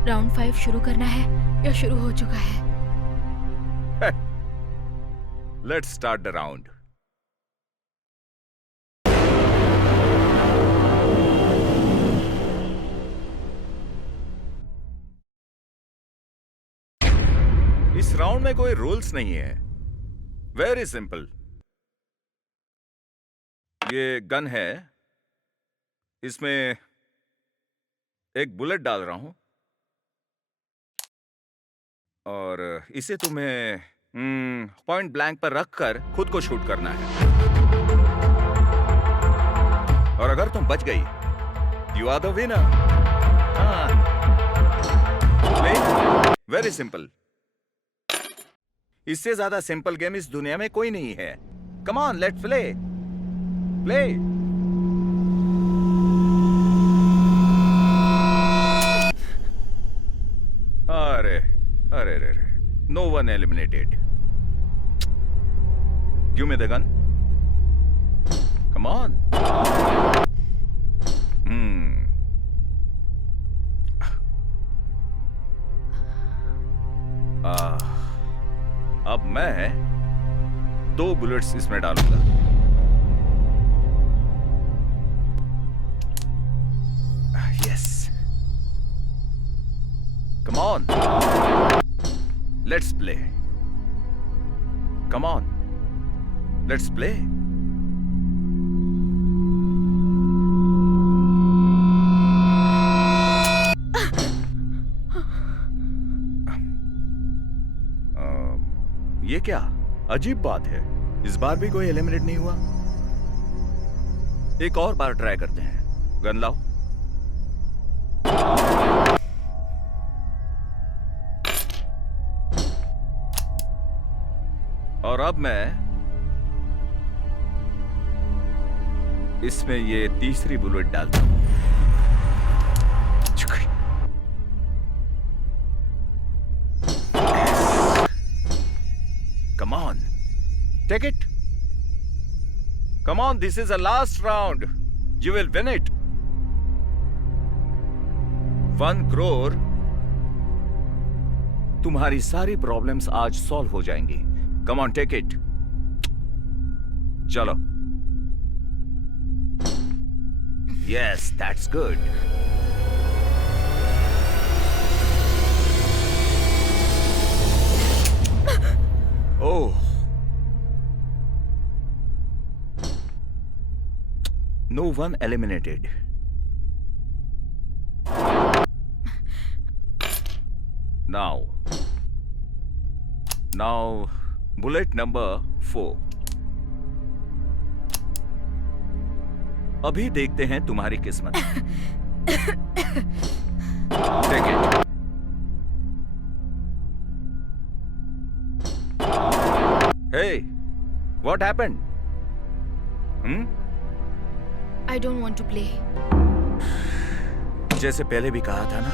राउंड 5 शुरू करना है या शुरू हो चुका है? Let's start the round. इस राउंड में कोई रूल्स नहीं है, वेरी सिंपल। ये गन है, इसमें एक बुलेट डाल रहा हूं और इसे तुम्हें पॉइंट ब्लैंक पर रखकर खुद को शूट करना है। और अगर तुम बच गई, you are the winner. Very simple. इससे ज्यादा सिंपल गेम इस दुनिया में कोई नहीं है। Come on, let's play, play. अरे अरे अरे, no one eliminated. Give me the gun, come on. अब मैं 2 बुलेट्स इसमें डालूंगा। Yes, come on, let's play. Come on, let's play. ये क्या अजीब बात है, इस बार भी कोई एलिमिनेट नहीं हुआ। एक और बार ट्राई करते हैं। गन लाओ। और अब मैं इसमें ये तीसरी बुलेट डालता हूं। Come on, take it. Come on, this is the last round. You will win it. 1 crore. तुम्हारी सारी प्रॉब्लम्स आज सॉल्व हो जाएंगी। Come on, take it. चलो। Yes, that's good. Oh. No one eliminated. Now, bullet number 4. अभी देखते हैं तुम्हारी किस्मत। Take it. Hey, what happened? I don't want to play. जैसे पहले भी कहा था ना,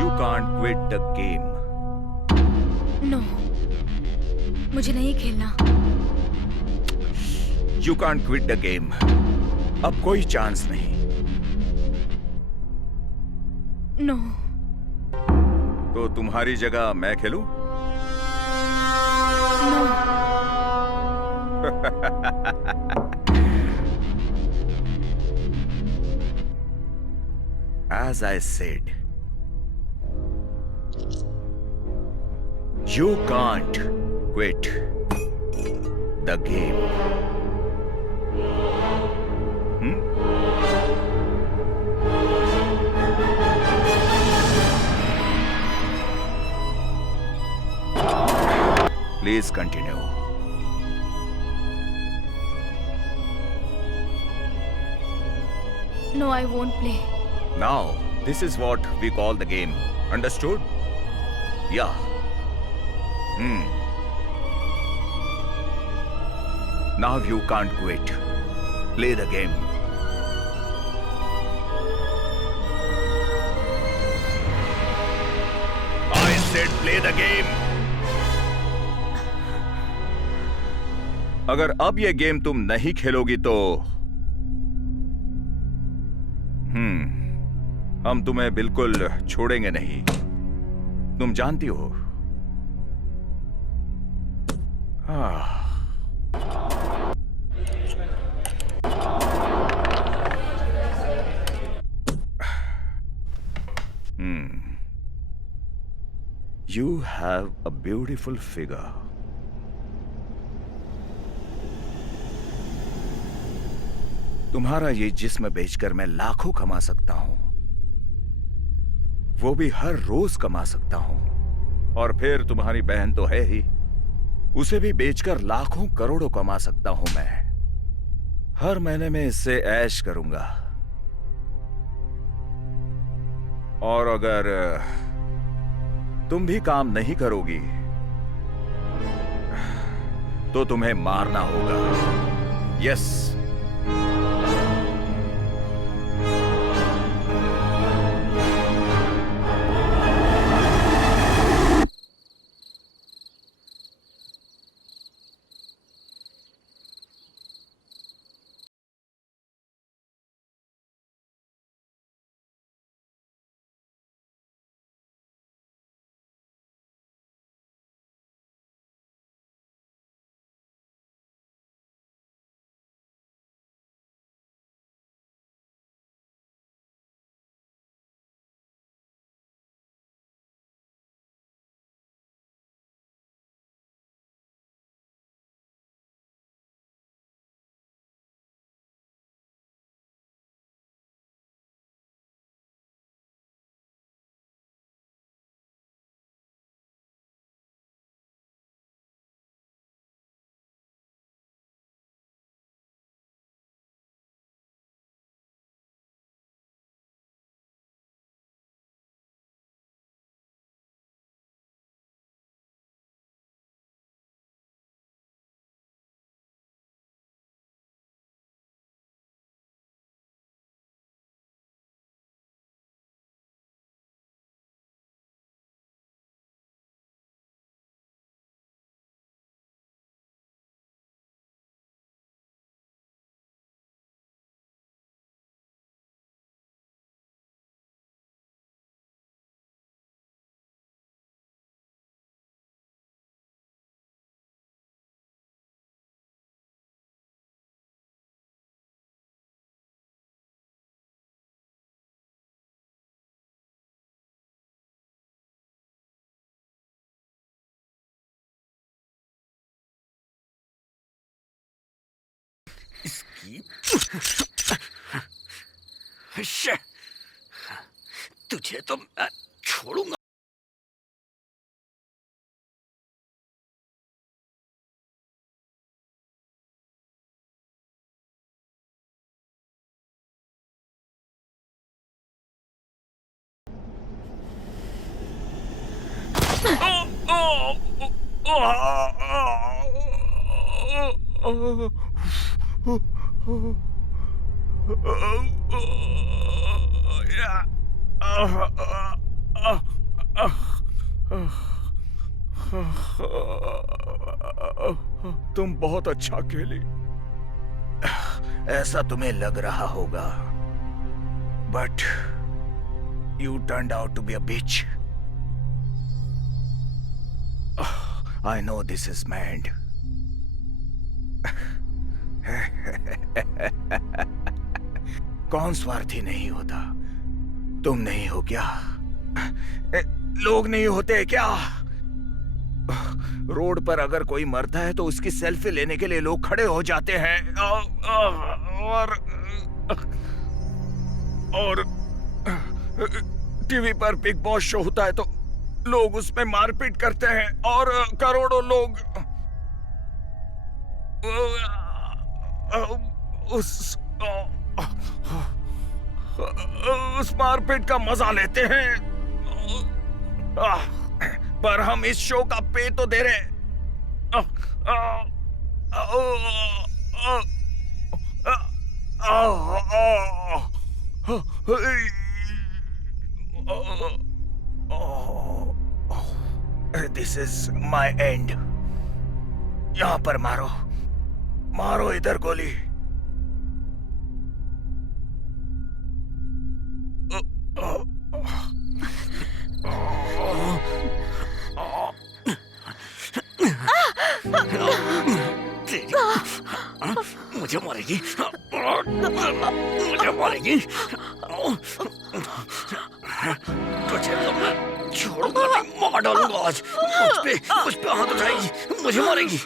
you can't quit the game. No. मुझे नहीं खेलना. You can't quit the game. अब कोई चांस नहीं। No. तो तुम्हारी जगह मैं खेलूं? No. As I said, you can't quit the game. Please continue. No, I won't play. Now, this is what we call the game. Understood? Yeah. Now you can't quit. Play the game. I said play the game. अगर अब ये game तुम नहीं खेलोगी तो हम तुम्हें बिल्कुल छोड़ेंगे नहीं। तुम जानती हो। You have a beautiful figure. तुम्हारा ये जिस्म बेचकर मैं लाखों कमा सकता हूं, वो भी हर रोज कमा सकता हूं। और फिर तुम्हारी बहन तो है ही, उसे भी बेचकर लाखों करोड़ों कमा सकता हूं मैं। हर महीने में इससे ऐश करूंगा। और अगर तुम भी काम नहीं करोगी तो तुम्हें मारना होगा। यस। इसकी तुझे तो मैं छोड़ूंगा। तुम बहुत अच्छा खेली। ऐसा तुम्हें लग रहा होगा, but you turned out to be a bitch. I know this is my end. कौन स्वार्थी नहीं होता? तुम नहीं हो क्या? लोग नहीं होते क्या? रोड पर अगर कोई मरता है तो उसकी सेल्फी लेने के लिए लोग खड़े हो जाते हैं और टीवी पर बिग बॉस शो होता है तो लोग उसमें मारपीट करते हैं और करोड़ों लोग उस मारपीट का मजा लेते हैं। पर हम इस शो का पे तो दे रहे। This is my and. यहां पर मारो, मारो इधर गोली। मुझे मारेगी, मुझे मारेगी। तुझे तो मैं छोड़ूंगा नहीं, मार डालूंगा आज। मुझ पे हाथ उठाएगी, मुझे मारेगी।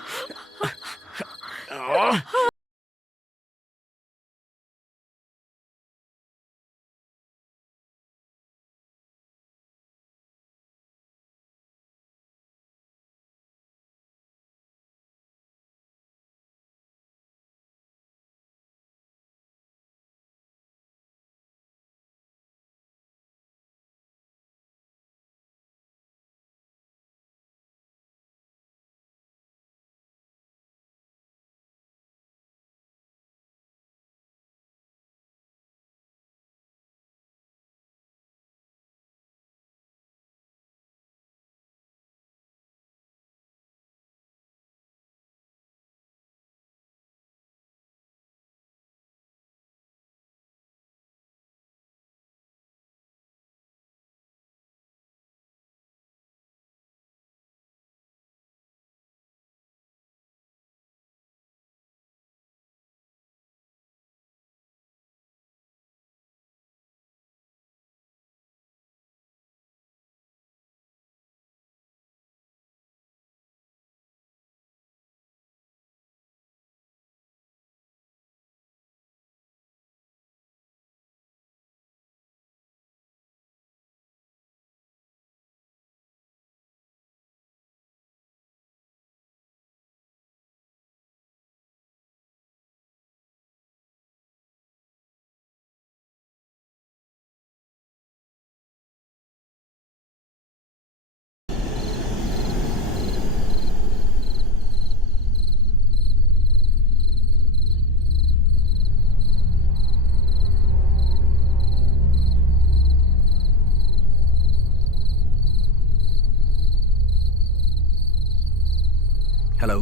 हेलो।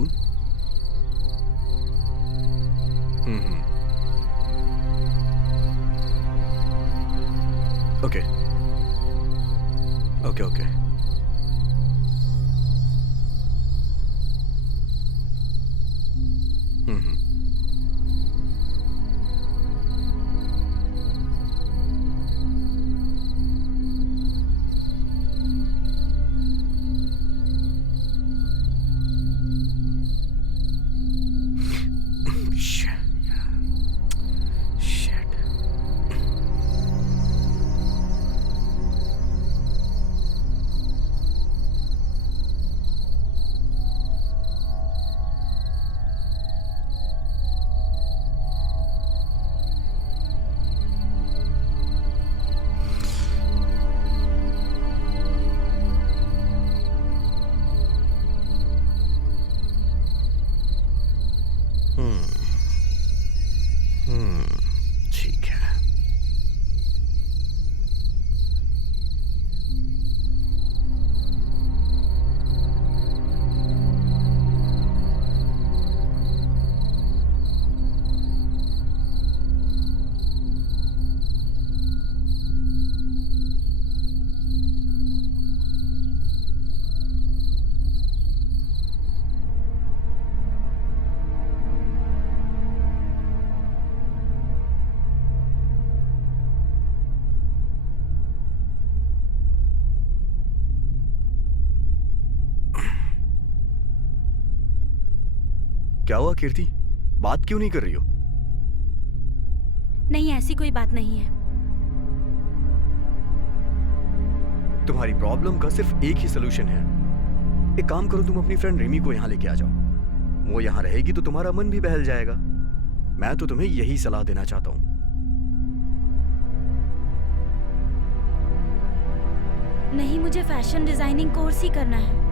Okay okay okay. क्या हुआ कीर्ति? बात क्यों नहीं कर रही हो? नहीं, ऐसी कोई बात नहीं है। तुम्हारी प्रॉब्लम का सिर्फ एक ही सोल्यूशन है। एक काम करो, तुम अपनी फ्रेंड रिमी को यहाँ लेके आ जाओ। वो यहाँ रहेगी तो तुम्हारा मन भी बहल जाएगा। मैं तो तुम्हें यही सलाह देना चाहता हूँ। नहीं, मुझे फैशन डिजाइनिंग कोर्स ही करना है।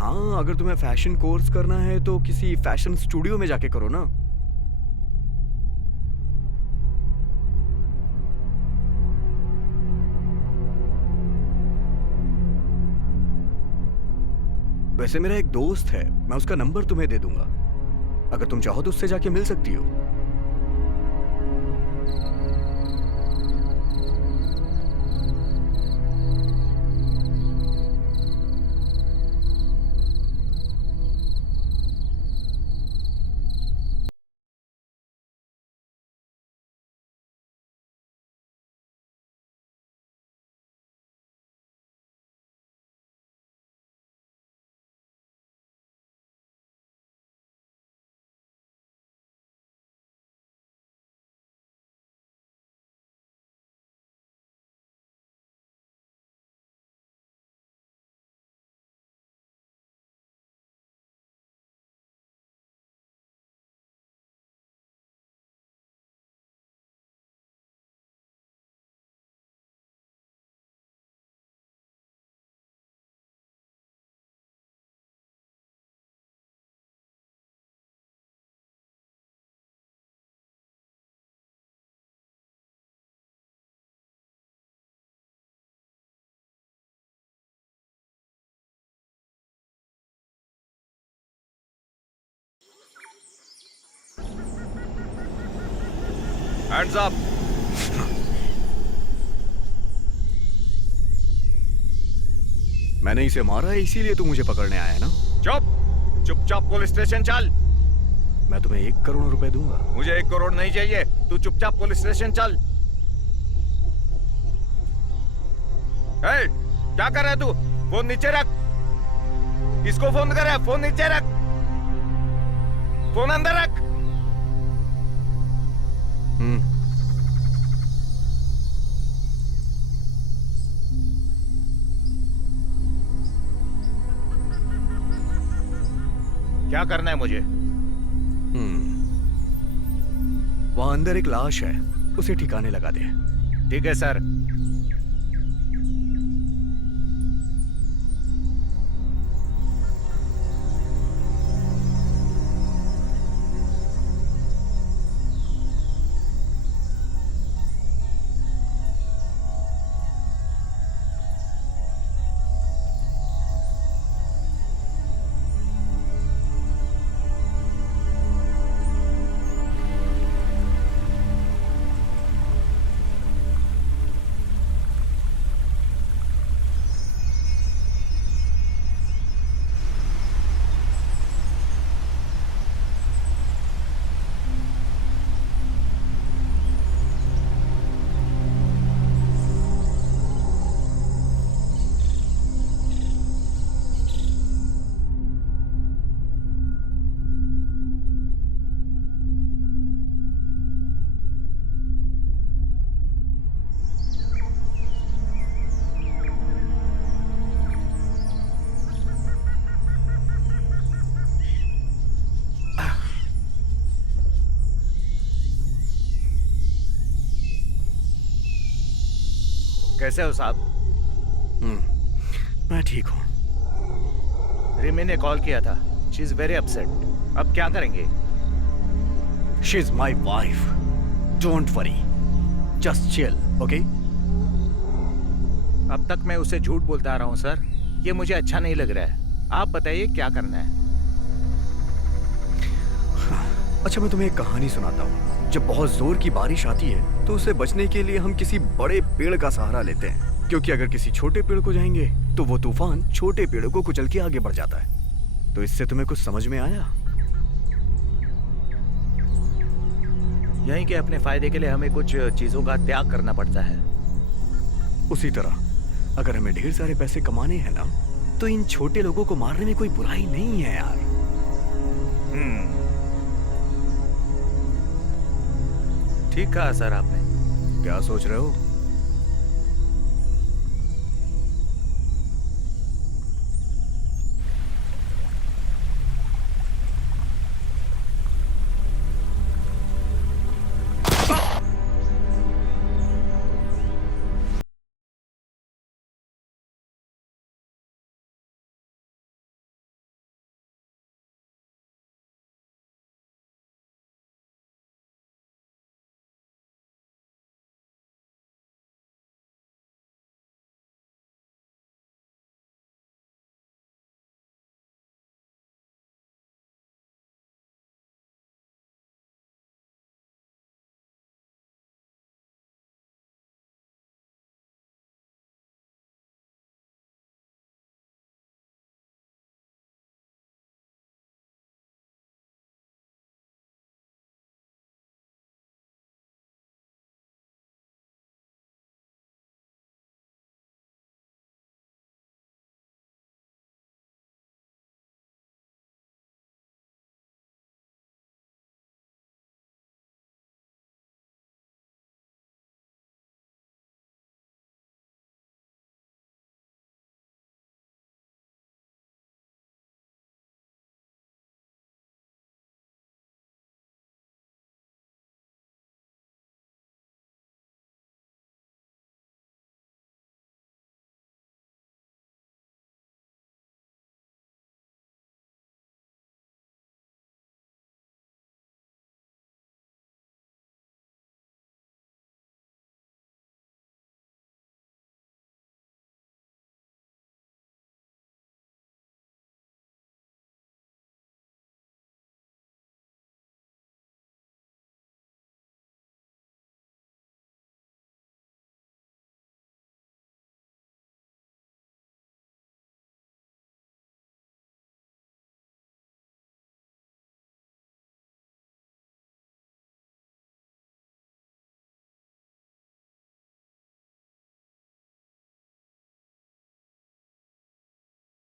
हाँ, अगर तुम्हें फैशन कोर्स करना है तो किसी फैशन स्टूडियो में जाके करो ना। वैसे मेरा एक दोस्त है, मैं उसका नंबर तुम्हें दे दूंगा। अगर तुम चाहो तो उससे जाके मिल सकती हो। Hands up. मैंने इसे मारा है, इसीलिए तू मुझे पकड़ने आया है ना? चुप, चुपचाप पुलिस स्टेशन चल। मैं तुम्हें 1 करोड़ रुपए दूंगा। मुझे 1 करोड़ नहीं चाहिए, तू चुपचाप पुलिस स्टेशन चल। ए, क्या कर रहा है तू? फोन नीचे रख। किसको फोन कर रहा है? फोन नीचे रख, फोन अंदर रख। क्या करना है मुझे? वहां अंदर एक लाश है, उसे ठिकाने लगा दे। ठीक है सर। कैसे हो साहब? मैं ठीक हूं। रिमी ने कॉल किया था। She is very upset. अब क्या करेंगे? She is my wife. Don't worry, just chill, okay? अब तक मैं उसे झूठ बोलता आ रहा हूँ सर, ये मुझे अच्छा नहीं लग रहा है। आप बताइए क्या करना है? अच्छा, मैं तुम्हें एक कहानी सुनाता हूँ। जब बहुत जोर की बारिश आती है तो उसे बचने के लिए हम किसी बड़े पेड़ का सहारा लेते हैं, क्योंकि अगर किसी छोटे पेड़ को जाएंगे तो वो तूफान छोटे पेड़ों को कुचल के आगे बढ़ जाता है। तो इससे तुम्हें कुछ समझ में आया? यहीं के अपने फायदे के लिए हमें कुछ चीजों का त्याग करना पड़ता है। उसी तरह अगर हमें ढेर सारे पैसे कमाने हैं ना, तो इन छोटे लोगों को मारने में कोई बुराई नहीं है यार। ठीक कहा सर आपने। क्या सोच रहे हो?